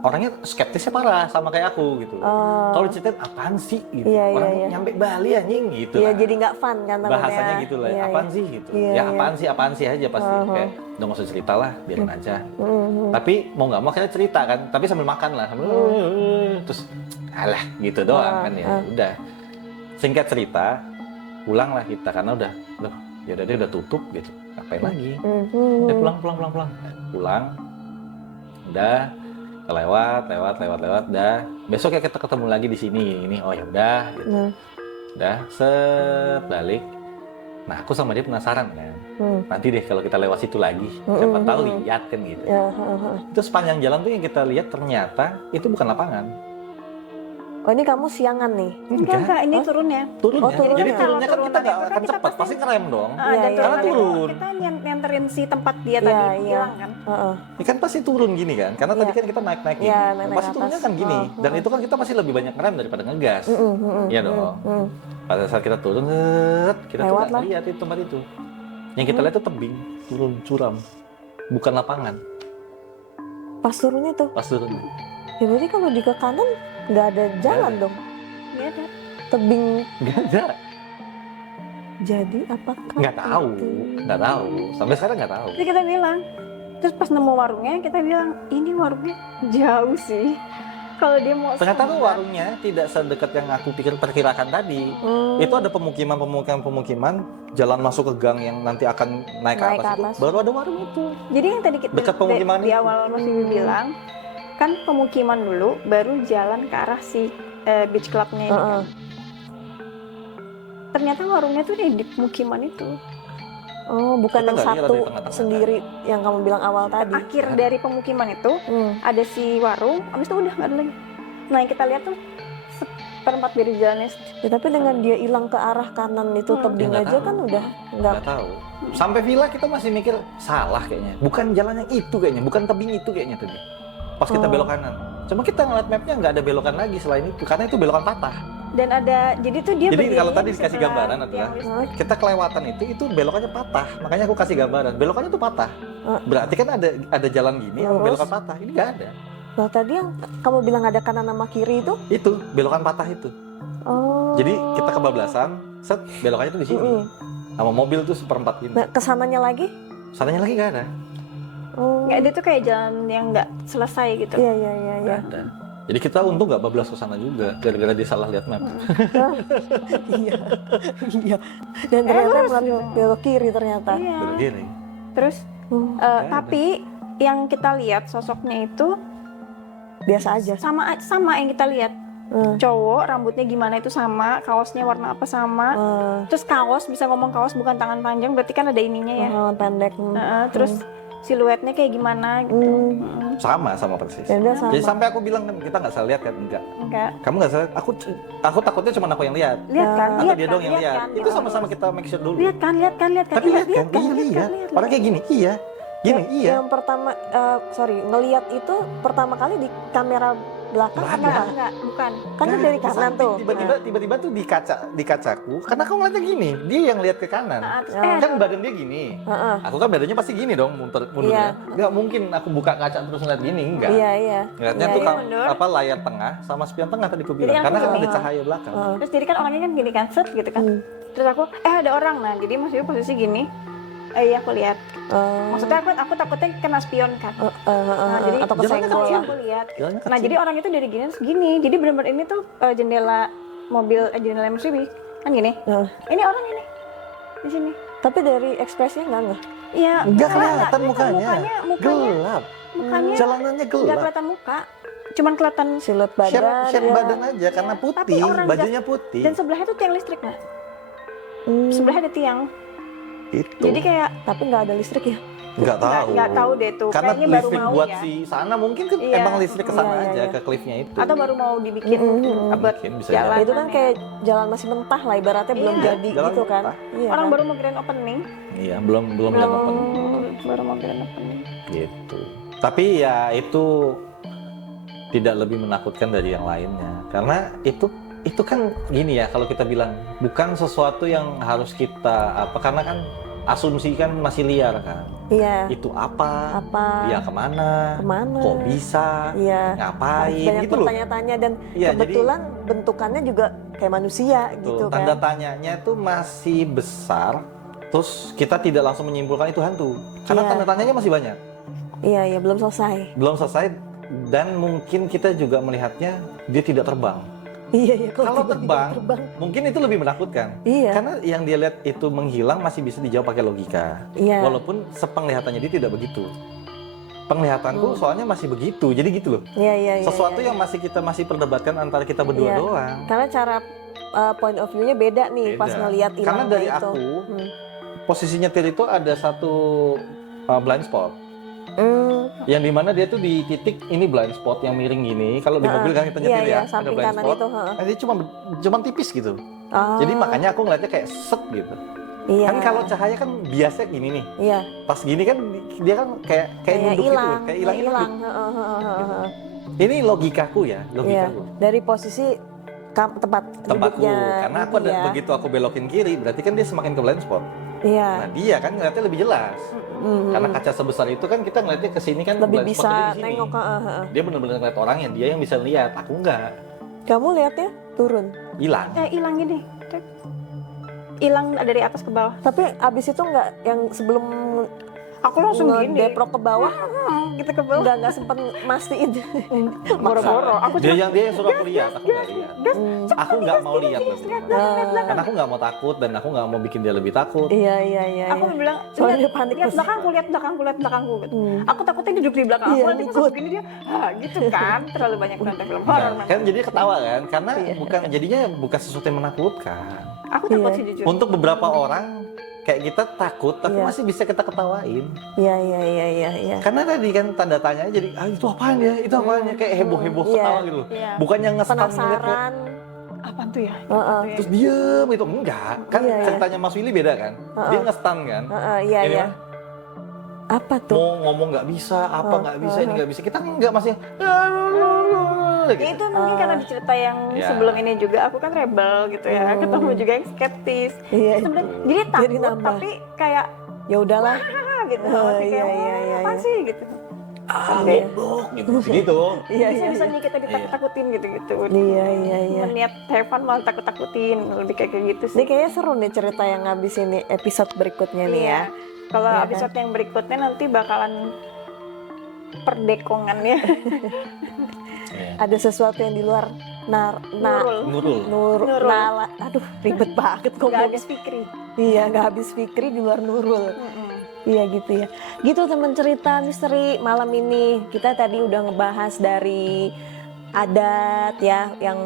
orangnya skeptisnya parah sama kayak aku gitu. Kalau diceritain apaan sih gitu, Iya, iya, orang iya. nyampe Bali anjing gitu. Iya, lah. jadi nggak fun kan takutnya. Bahasanya gitu lah, Iya, apaan iya. sih gitu. Iya, Ya iya. apaan sih aja pasti. Kayak udah nggak usah cerita lah, biarin aja. Tapi mau nggak mau akhirnya cerita kan, tapi sambil makan lah, sambil terus alah gitu doang kan ya. Udah singkat cerita, pulanglah kita karena udah ya udah dia udah tutup gitu. Ngapain lagi? Ya pulang. Pulang. Udah lewat, dah. Besok ya kita ketemu lagi di sini. Ini oh ya udah gitu. Udah set balik. Nah, aku sama dia penasaran kan. Nanti deh kalau kita lewat situ lagi, siapa tahu lihat kan gitu. Itu sepanjang jalan tuh yang kita lihat ternyata itu bukan lapangan. Oh, ini kamu siangan nih. Enggak, ini turunnya. Turunnya. Oh, turunnya. Jadi turunnya kan Kalau kita nggak turun akan kita cepat, pasti- pasti ngerem dong. Dan Iya, turun karena lagi. turun. Kita nyanterin si tempat dia Iya, tadi iya. hilang kan. Ini kan pasti turun gini kan, karena tadi Iya. kan kita naik-naik gini. Iya, naik-naik Pasti turunnya atas. kan gini. Dan itu kan kita masih lebih banyak ngerem daripada ngegas. Iya dong. Pada saat kita turun, kita tuh Lewat nggak lah. lihat itu tempat itu. Yang kita lihat tuh tebing, turun curam, bukan lapangan. Pas turunnya tuh. Pas turun, Ya berarti kalau di ke kanan nggak ada jalan dong. Iya ada. Tebing. nggak ada, Jadi apakah? nggak tahu, itu? nggak tahu. Sampai sekarang nggak tahu. Jadi kita bilang, terus pas nemu warungnya kita bilang, ini warungnya jauh sih. Kalau dia mau Ternyata tuh sebentar. warungnya tidak sedekat yang aku perkirakan tadi. Itu ada pemukiman, jalan masuk ke gang yang nanti akan naik ke Naik atas, ke atas. itu. Baru ada warung itu. Jadi yang tadi kita Dekat pemukiman di itu. awal Mas Bibi bilang, kan pemukiman dulu, baru jalan ke arah si beach clubnya ini. kan. ternyata warungnya tuh di pemukiman itu. Oh, bukan Kita yang nggak lihat satu dari tengah-tengah sendiri yang kamu bilang awal tadi. Akhir dari pemukiman itu ada si warung, abis itu udah nggak ada lagi. Nah yang kita lihat tuh seperempat dari jalannya. Ya, tapi dengan dia hilang ke arah kanan itu tebing Ya, nggak aja tahu. kan udah nggak. Nggak tahu. Sampai villa kita masih mikir salah kayaknya. Bukan jalan yang itu kayaknya, bukan tebing itu kayaknya tadi. Pas kita belok kanan. Cuma kita ngeliat mapnya nggak ada belokan lagi selain itu, karena itu belokan patah. Dan ada, jadi tuh dia Jadi berdiri kalau tadi di dikasih sebelah gambaran adalah tiang listrik. kita kelewatan itu belokannya patah. Makanya aku kasih gambaran, belokannya tuh patah. Berarti kan ada jalan gini yang Lurus. belokan patah. Ini nggak ada. Nah, tadi yang kamu bilang ada kanan sama kiri itu. Itu belokan patah itu. Oh. Jadi kita kebablasan, set belokannya tuh di sini. Sama mobil tuh seperempat gini. Nah, kesananya lagi? Sananya lagi nggak ada. Oh. Nggak, dia tuh kayak jalan yang nggak selesai gitu. Iya, iya, iya, iya. Nggak ada. Jadi kita untung nggak bablas ke sana juga, gara-gara dia salah lihat map. Iya. Iya. Dan ternyata belok kiri ternyata. Iya. Bener gini. Terus ada. tapi yang kita lihat sosoknya itu Biasa aja. sama yang kita lihat. Cowok rambutnya gimana itu sama, kaosnya warna apa sama. Terus kaos, bisa ngomong kaos bukan tangan panjang, berarti kan ada ininya ya. Pendek. Terus siluetnya kayak gimana gitu. Sama persis. Ya udah sama. Jadi sampai aku bilang kan kita nggak salah lihat kan, enggak. Enggak. Kamu nggak salah. Aku takutnya cuma aku yang lihat. Lihat kan? Atau Lihat dia kan? dong yang lihat. Kan? Itu sama-sama kita make sure dulu. Lihat kan? Tapi lihat kan? Iya lihat. Orang kayak gini, iya. Gini, iya. Yang pertama, ngelihat itu pertama kali di kamera belakang Nggak apa? ada. Enggak, bukan. Kan itu dari Di kanan samping, tuh. Tiba-tiba tuh di kacaku, karena aku ngeliatnya gini, dia yang lihat ke kanan. Terus Kan badan dia gini. Aku kan badannya pasti gini dong, mundurnya. Nggak mungkin aku buka kaca terus ngeliat gini, enggak. Iya, iya. Ngeliatnya Iya, tuh iya. mundur. apa layar tengah sama spion tengah tadi aku Jadi bilang, aku karena kan gini. ada cahaya belakang. Terus jadi kan orangnya kan gini kan, set gitu kan. Terus aku, ada orang. Nah, jadi maksudnya posisi gini. Iya, aku lihat. Maksudnya aku takutnya kena spion kan. Nah, jadi atau jalannya kesenggol. kecil. aku lihat. Jalannya Nah, kecil. jadi orang itu dari gini segini. Jadi benar-benar ini tuh jendela mobil, jendela Mercedes kan gini. Ini orang ini di sini. Tapi dari ekspresinya enggak. Iya. Nggak enggak kelihatan mukanya. Mukanya, Gelap. mukanya Jalanannya nggak gelap. kelihatan muka. Cuman kelihatan. Siluet badan. Shape ya. badan aja karena Tapi putih, orang bajunya putih. Dan sebelahnya tuh tiang listrik nah. Sebelahnya ada tiang. Itu. Jadi kayak Tapi nggak ada listrik ya? nggak tahu. nggak tahu deh tuh. Karena Kayaknya baru listrik mau buat ya. si sana mungkin kan Iya. emang listrik ke sana Iya, iya, aja iya. ke cliffnya itu. Atau baru mau dibikin buat Mungkin bisa jalan. Itu kan kayak jalan masih mentah lah ibaratnya belum Iya, jadi jalan gitu kan. mentah. Iya. Orang kan? baru mau grand opening. Iya, belum jalan open Baru mau grand opening. gitu. Tapi ya itu tidak lebih menakutkan dari yang lainnya. Karena itu kan gini ya, kalau kita bilang bukan sesuatu yang harus kita karena kan asumsi kan masih liar kan. Iya. Itu apa? Apa? Dia kemana? Kemana? Kok bisa? Iya. Ngapain? Banyak Gitu loh. bertanya-tanya dan Iya, kebetulan bentukannya juga kayak manusia gitu kan. Tanda tanyanya itu masih besar. Terus kita tidak langsung menyimpulkan itu hantu. Karena Iya. tanda tanyanya masih banyak. Iya, iya belum selesai. Belum selesai dan mungkin kita juga melihatnya dia tidak terbang. Iya, iya. Kalau tiba-tiba terbang, mungkin itu lebih menakutkan. Iya. Karena yang dia lihat itu menghilang masih bisa dijawab pakai logika. Iya. Walaupun sepenglihatannya dia tidak begitu. Penglihatanku soalnya masih begitu. Jadi gitu loh. Iya, iya, iya. Sesuatu iya. yang kita masih perdebatkan antara kita berdua Iya. doang. Karena cara point of view-nya beda nih pas Beda. ngelihat Karena hilangnya dari itu. aku, posisi nyetir itu ada satu blind spot. Yang dimana dia tuh di titik ini blind spot yang miring gini. Kalau di mobil kan kita Iya, nyetir iya, ya, ada samping blind kanan spot. itu, Nah, dia cuma tipis gitu. Ah, Jadi makanya aku ngeliatnya kayak set gitu. iya. Kan kalau cahaya kan biasa gini nih. Iya. Pas gini kan dia kan kayak nunduk gitu, hilang, kayak hilang. hilang. Ini logikaku ya, Iya. logikaku. Dari posisi tempat Tempatku, duduknya karena aku Budi ya. begitu aku belokin kiri, berarti kan dia semakin ke blind spot. Iya. Nah dia kan ngeliatnya lebih jelas. Karena kaca sebesar itu kan kita ngeliatnya ke sini kan Lebih blind spot bisa dia di sini. nengok. Dia benar-benar ngeliat orangnya, dia yang bisa lihat, aku enggak. Kamu lihatnya turun. Hilang. Hilang gini. Tek. Hilang dari atas ke bawah. Tapi abis itu nggak yang sebelum Aku langsung gini. deprok ke bawah Gitu ke bawah. nggak sempet mastiin. Boro-boro. Aku Dia yang suruh aku lihat, aku nggak lihat. Aku nggak mau lihat berarti. Karena aku nggak mau takut dan aku nggak mau bikin dia lebih takut. Iya, iya, iya. Aku iya. bilang, Soalnya dia panik lihat terus. belakangku, lihat belakangku gitu. Aku takutnya duduk di belakang Iya, aku, nanti pas ikut. aku gini dia, gitu kan. Terlalu banyak nonton film horor. Nah, kan jadi ketawa kan, karena Iya. jadinya bukan sesuatu yang menakutkan. Aku takut Iya. sih jujur. Untuk beberapa orang kayak kita takut, tapi Iya. masih bisa kita ketawain. Iya. Karena tadi kan tanda tanya jadi, itu apaan ya? Itu apaan ya? Kayak heboh-heboh Iya. ketawa gitu loh. Iya. Bukan yang nge-stun ngeliat kayak, Penasaran. Apaan tuh ya? Heeh. terus diem itu enggak. Kan Iya, iya. ceritanya Mas Willy beda kan? Dia nge-stun kan? Iya. Ini Iya. mah Apa tuh? mau ngomong nggak bisa, apa nggak bisa, ini nggak bisa. Kita enggak masih Ya gitu. itu mungkin karena di cerita yang Iya. sebelum ini juga aku kan rebel gitu ya, ketemu juga yang skeptis. Iya. Sebenarnya jadi takut Jadi nambah. tapi kayak Ya udahlah. gitu, Oh, masih kayak iya. apa sih gitu. Goblok gitu. Gitu. Iya. Bisa-bisanya kita ditakut-takutin gitu-gitu. Iya. Niat Evan malah takut-takutin, lebih kayak gitu Ini sih. kayaknya seru nih cerita yang habis ini episode berikutnya nih ya. Iya. Kalau Iya, episode yang berikutnya nanti bakalan perdekongan ya. Iya. Ada sesuatu yang di luar Nurul. Nurul. Nurul. Aduh ribet banget Gak ngomong. habis pikir. Iya, nggak habis fikri di luar Nurul. Iya gitu ya. Gitu teman cerita misteri malam ini. Kita tadi udah ngebahas dari adat ya yang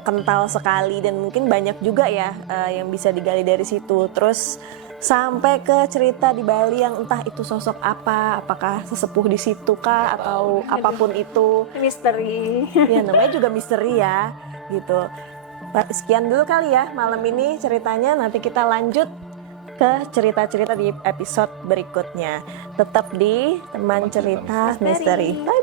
kental sekali dan mungkin banyak juga ya yang bisa digali dari situ. Terus sampai ke cerita di Bali yang entah itu sosok apa, apakah sesepuh di situ kah atau apapun itu. Misteri. Ya namanya juga misteri ya gitu. Sekian dulu kali ya malam ini ceritanya, nanti kita lanjut ke cerita-cerita di episode berikutnya. Tetap di teman cerita misteri. Bye